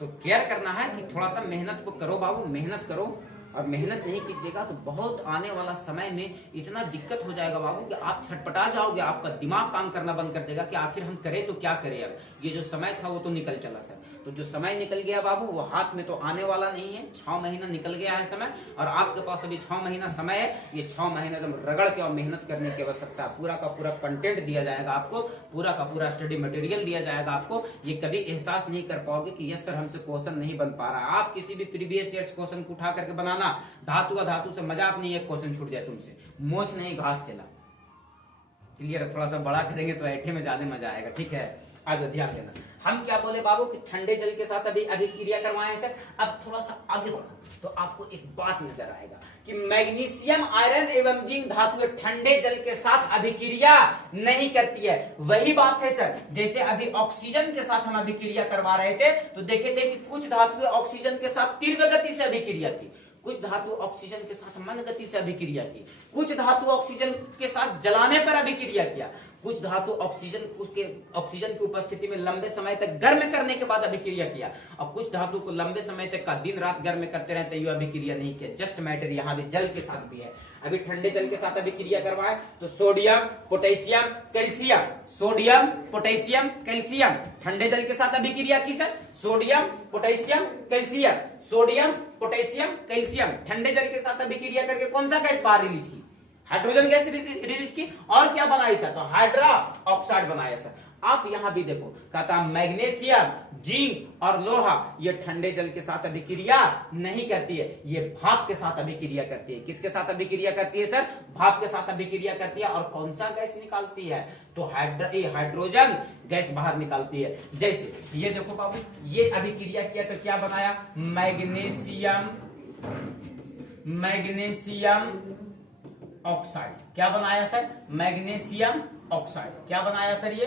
तो केयर करना है कि थोड़ा सा मेहनत को करो बाबू, मेहनत करो। और मेहनत नहीं कीजिएगा तो बहुत आने वाला समय में इतना दिक्कत हो जाएगा बाबू कि आप छटपटा जाओगे, आपका दिमाग काम करना बंद कर देगा कि आखिर हम करें तो क्या करें। अब ये जो समय था वो तो निकल चला सर, तो जो समय निकल गया बाबू वो हाथ में तो आने वाला नहीं है। 6 महीना निकल गया है समय और आपके पास अभी 6 महीना समय है। ये 6 महीने एकदम रगड़ के और मेहनत करने की आवश्यकता। पूरा का पूरा कंटेंट दिया जाएगा आपको, पूरा का पूरा स्टडी मटेरियल दिया जाएगा आपको। ये कभी एहसास नहीं कर पाओगे कि यस सर हमसे क्वेश्चन नहीं बन पा रहा। आप किसी भी प्रीवियस ईयर क्वेश्चन को उठा करके बनाना, धातु का धातु से मजाक नहीं है, क्वेश्चन छूट जाए तुमसे, मोच नहीं घास चला। क्लियर है? थोड़ा सा बड़ा करेंगे तो ऐठे में ज्यादा मजा आएगा। ठीक है, आज ध्यान देना। हम क्या बोले बाबू कि ठंडे जल के साथ अभी अभिक्रिया करवाएं सर। अब थोड़ा सा आगे बढ़ो तो आपको एक बात नजर आएगा कि मैग्नीशियम, आयरन एवं जिंक धातु ठंडे जल के साथ अभिक्रिया नहीं करती है। वही बात है सर, जैसे अभी ऑक्सीजन के साथ हम अभिक्रिया करवा रहे थे तो देखे थे कि कुछ धातुएं ऑक्सीजन के साथ तीव्र गति से अभिक्रिया की, कुछ धातु ऑक्सीजन के साथ मंद गति से अभिक्रिया की, कुछ धातु ऑक्सीजन के साथ जलाने पर अभिक्रिया किया, कुछ धातु ऑक्सीजन की उपस्थिति में लंबे समय तक गर्म करने के बाद अभिक्रिया किया, और कुछ धातु को लंबे समय तक का दिन रात गर्म करते रहते हुए अभिक्रिया नहीं किया। जस्ट मैटर यहाँ भी जल के साथ भी है। अभी ठंडे जल के साथ अभिक्रिया करवाए तो sodium potassium calcium, sodium potassium calcium, ठंडे जल के साथ अभिक्रिया की sir, sodium potassium calcium, sodium potassium calcium, ठंडे जल के साथ अभिक्रिया करके कौन सा गैस बाहर रिलीज की? हाइड्रोजन गैस रिलीज की। और क्या बनाई सर? तो हाइड्रा ऑक्साइड बनाया सर। आप यहां भी देखो, कहता मैग्नीशियम, जिंक और लोहा ये ठंडे जल के साथ अभिक्रिया नहीं करती है, ये भाप के साथ अभिक्रिया करती है। किसके साथ अभिक्रिया करती है सर? भाप के साथ अभिक्रिया करती है। और कौन सा गैस निकालती है? तो हाइड्रोजन गैस बाहर निकालती है। जैसे ये देखो बाबू, ये अभिक्रिया किया तो क्या बनाया? Magnesium oxide. क्या बनाया सर? Magnesium oxide. क्या बनाया सर? ये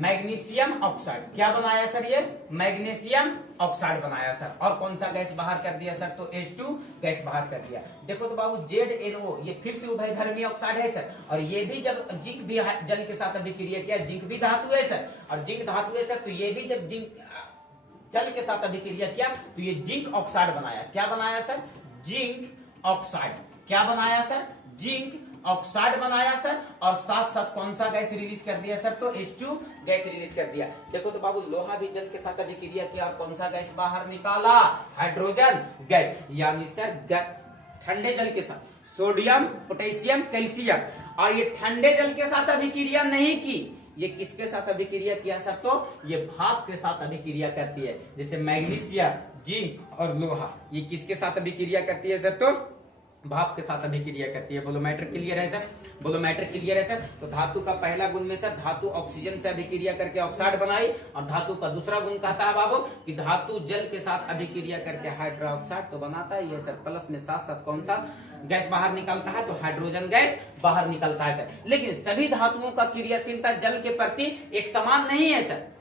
मैग्नीशियम ऑक्साइड। क्या बनाया सर? ये मैग्नीशियम ऑक्साइड बनाया सर। और कौन सा गैस बाहर कर दिया सर? तो H2 गैस बाहर कर दिया। देखो तो बाबू ZNO ये फिर से उभयधर्मी ऑक्साइड है सर। और ये भी जब जिंक भी जल के साथ अभिक्रिया किया, जिंक भी धातु है सर, और जिंक धातु है सर, तो ये भी जब जिंक जल के साथ अभिक्रिया किया तो ये जिंक ऑक्साइड बनाया। क्या बनाया सर? Zinc oxide. क्या बनाया सर? जिंक ऑक्साइड बनाया सर। और साथ साथ कौन सा गैस रिलीज कर दिया सर? तो H2 गैस रिलीज कर दिया। देखो तो बाबू, लोहा भी जल के साथ अभिक्रिया किया और कौन सा गैस बाहर निकाला? Hydrogen gas. यानी सर ठंडे जल के साथ सोडियम पोटेशियम कैल्शियम, और ये ठंडे जल के साथ अभिक्रिया नहीं की, ये किसके साथ अभिक्रिया किया सर? तो ये भाप के साथ अभिक्रिया करती है। जैसे मैग्नीशियम, जिंक और लोहा ये किसके साथ अभिक्रिया करती है सर? तो भाप के साथ अभिक्रिया करती है। बोलो मैटर क्लियर है सर? बोलो मैटर क्लियर है सर? तो धातु का पहला गुण में सर, धातु ऑक्सीजन से अभिक्रिया करके ऑक्साइड बनाई, और धातु का दूसरा गुण कहता है बाबू कि धातु जल के साथ अभिक्रिया करके हाइड्रो ऑक्साइड तो बनाता ही है सर। प्लस में साथ साथ कौन सा गैस बाहर निकलता है? तो हाइड्रोजन गैस बाहर निकलता है सर। लेकिन सभी धातुओं का क्रियाशीलता जल के प्रति एक समान नहीं है सर।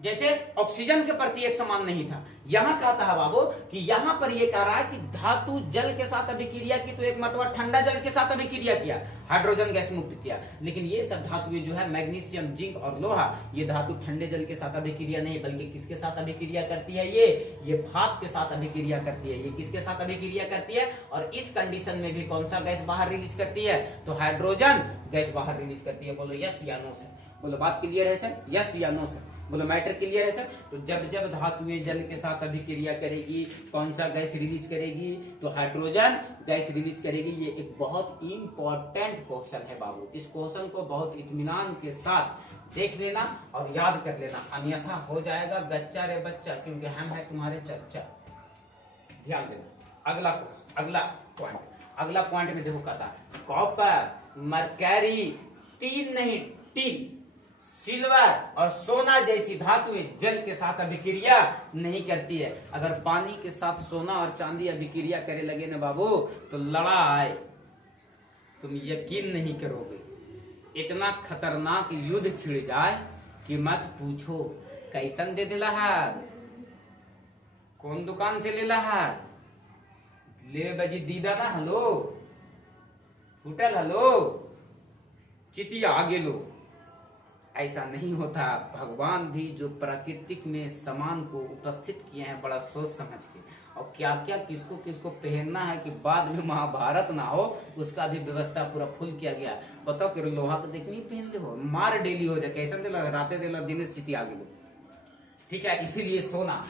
जैसे ऑक्सीजन के प्रति एक समान नहीं था, यहां कहता है बाबू कि यहां पर ये कह रहा है कि धातु जल के साथ अभिक्रिया की तो एक मरतबा ठंडा जल के साथ अभिक्रिया किया, हाइड्रोजन गैस मुक्त किया। लेकिन ये सब धातुएं जो है मैग्नीशियम, जिंक और लोहा, ये धातु ठंडे जल के साथ अभिक्रिया नहीं बल्कि किसके साथ अभिक्रिया करती है? ये भाप के साथ अभिक्रिया करती है। ये किसके साथ अभिक्रिया करती है? और इस कंडीशन में भी कौन सा गैस बाहर रिलीज करती है? तो हाइड्रोजन गैस बाहर रिलीज करती है। बोलो यस या नो सर? बोलो बात क्लियर है सर? यस या नो सर? बोलो मैटर क्लियर है सर? तो जब जब धातुएं जल के साथ अभिक्रिया करेगी, कौन सा गैस रिलीज करेगी? तो हाइड्रोजन गैस रिलीज करेगी। ये एक बहुत इंपॉर्टेंट क्वेश्चन है बाबू। इस क्वेश्चन को बहुत इत्मीनान के साथ देख लेना और याद कर लेना, अन्यथा हो जाएगा गच्चा रे बच्चा, क्योंकि हम है तुम्हारे चच्चा। ध्यान देना। अगला पॉइंट में देखो, कहता है कॉपर, मरकरी, तीन नहीं टिन, सिल्वर और सोना जैसी धातुएं जल के साथ अभिक्रिया नहीं करती है। अगर पानी के साथ सोना और चांदी अभिक्रिया करे लगे ना बाबू तो लड़ा आए, तुम यकीन नहीं करोगे, इतना खतरनाक युद्ध छिड़ जाए कि मत पूछो। कैसन दे दिला है? कौन दुकान से ले है? ले बजी दीदा ना, हेलो होटल, हेलो चितिया आगे लो। ऐसा नहीं होता। भगवान भी जो प्राकृतिक में सामान को उपस्थित किए हैं बड़ा सोच समझ के, और क्या क्या किसको किसको पहनना है कि बाद में महाभारत ना हो, उसका भी व्यवस्था पूरा फुल किया गया। बताओ कि लोहा तो देखनी पहन ले हो, मार डेली हो जाए, कैसे दिला राते दिला दिन स्थिति आगे लो। ठीक है, इसीलिए सोना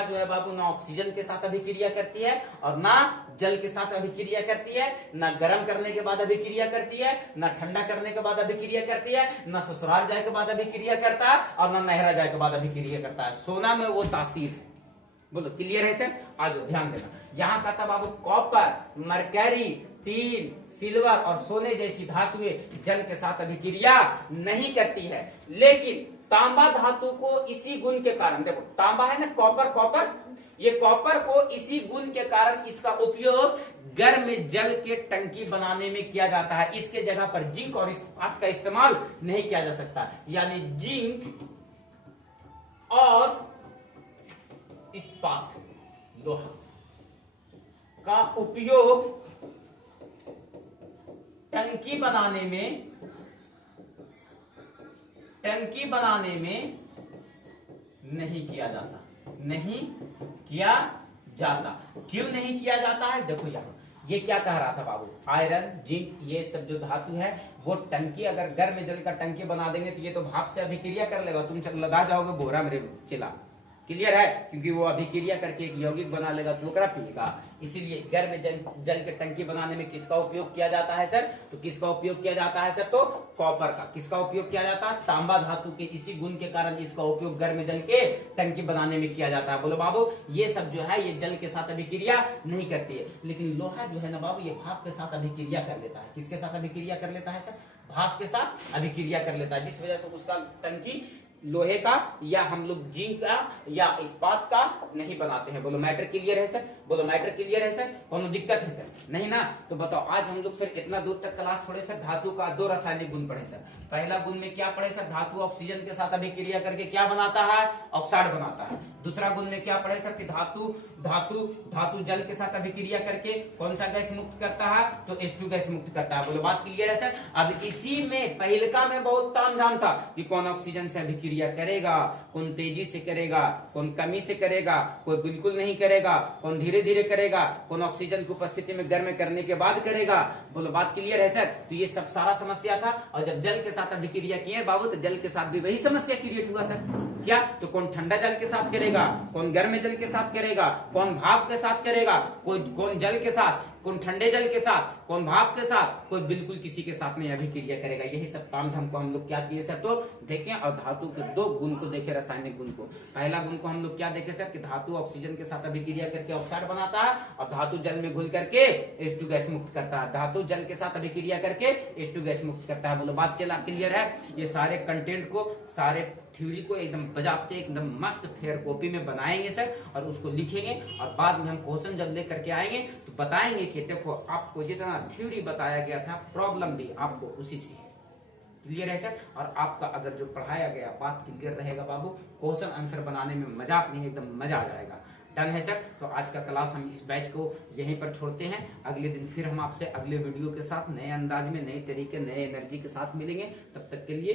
जो है बाबू ना ऑक्सीजन के साथ अभिक्रिया करती है और ना जल के साथ अभिक्रिया करती है, ना गर्म करने के बाद अभिक्रिया करती है, ना ठंडा करने के बाद अभिक्रिया करती है, ना ससुराल जाए के बाद अभिक्रिया करता है और ना नहरा जाए के बाद अभिक्रिया करता है। सोना में वो तासीर है। बोलो क्लियर है सर? आज ध्यान देना। यहाँ कहता बाबू कॉपर, मरकरी, टीन, सिल्वर और सोने जैसी धातुएं जल के साथ अभिक्रिया नहीं करती है, लेकिन तांबा धातु को इसी गुण के कारण, देखो तांबा है ना, कॉपर, ये कॉपर को इसी गुण के कारण इसका उपयोग गर्म जल के टंकी बनाने में किया जाता है। इसके जगह पर जिंक और इस्पात का इस्तेमाल नहीं किया जा सकता। यानी जिंक और इस्पात, लोहा, का उपयोग टंकी बनाने में नहीं किया जाता, नहीं किया जाता। क्यों नहीं किया जाता है? देखो यहाँ ये क्या कह रहा था बाबू, आयरन, जिंक, ये सब जो धातु है वो टंकी, अगर गर्म जल का टंकी बना देंगे तो ये तो भाप से अभिक्रिया कर लेगा, तुम लदा जाओगे बोरा मेरे चिला। क्लियर है? क्योंकि वो अभिक्रिया करके एक यौगिक बना लेगा तो ओकरा पिएगा। इसीलिए गर्म जल के टंकी बनाने में किसका उपयोग किया जाता है सर? तो किसका उपयोग किया जाता है सर? तो कॉपर का। किसका उपयोग किया जाता है? तांबा धातु के। इसी गुण के कारण इसका उपयोग गर्म जल के टंकी बनाने में किया जाता है। बोलो बाबू, ये सब जो है ये जल के साथ अभिक्रिया नहीं करती है, लेकिन लोहा जो है ना बाबू, ये भाप के साथ अभिक्रिया कर लेता है। किसके साथ अभिक्रिया कर लेता है सर? भाप के साथ अभिक्रिया कर लेता है, जिस वजह से उसका टंकी लोहे का या हम लोग जिंक का या इस्पात का नहीं बनाते हैं। बोलो मैटर क्लियर है सर? बोलो मैटर क्लियर है सर? कोनो दिक्कत है सर? नहीं ना? तो बताओ, आज हम लोग सर इतना दूर तक क्लास छोड़े सर, धातु का 2 रासायनिक गुण पढ़े सर। पहला गुण में क्या पढ़े सर? धातु ऑक्सीजन के साथ अभिक्रिया करके क्या बनाता है? ऑक्साइड बनाता है। दूसरा गुण में क्या पढ़े सर? कि धातु जल के साथ अभिक्रिया करके कौन सा गैस मुक्त करता है? तो H2 गैस मुक्त करता है। बोलो बात क्लियर है सर? अब इसी में पहलका में बहुत तामझाम था कि कौन ऑक्सीजन से अभिक्रिया करेगा, कौन तेजी से करेगा, कौन कमी से करेगा, कोई बिल्कुल नहीं करेगा, कौन धीरे धीरे करेगा, कौन ऑक्सीजन की उपस्थिति में गर्म करने के बाद करेगा। बोलो बात क्लियर है सर? तो ये सब सारा समस्या था। और जब जल के साथ अभिक्रिया किए बाबू, तो जल के साथ भी वही समस्या क्रिएट हुआ सर। क्या? तो कौन ठंडा जल के साथ करेगा, कौन गर्म जल के साथ करेगा, कौन भाप के साथ करेगा, कौन जल के साथ, कौन ठंडे जल के साथ, कौन भाप के साथ, कोई बिल्कुल किसी के साथ नहीं अभिक्रिया करेगा। यही सब तामझाम को हम लोग क्या किए सर? तो देखें और धातु के 2 गुण को देखे, रासायनिक गुण को। पहला गुण को हम लोग क्या देखे सर? कि धातु ऑक्सीजन के साथ अभिक्रिया करके ऑक्साइड बनाता है और धातु जल में घुल करके H2 गैस मुक्त करता है। धातु जल के साथ अभिक्रिया करके H2 गैस मुक्त करता है। बोलो बात चला क्लियर है? ये सारे कंटेंट को, सारे थ्योरी को एकदम बजाते एकदम मस्त फेयर कॉपी में बनाएंगे सर, और उसको लिखेंगे और बाद में हम क्वेश्चन जब लेकर के आएंगे तो बताएंगे कि देखो आपको जितना थ्योरी बताया गया था, प्रॉब्लम भी आपको उसी से है। क्लियर है सर? और आपका अगर जो पढ़ाया गया बात क्लियर रहेगा बाबू, क्वेश्चन आंसर बनाने में मजाक नहीं, एकदम मजा आ जाएगा। डन है सर? तो आज का क्लास हम इस बैच को यहीं पर छोड़ते हैं। अगले दिन फिर हम आपसे अगले वीडियो के साथ नए अंदाज में, नए तरीके, नए एनर्जी के साथ मिलेंगे। तब तक के लिए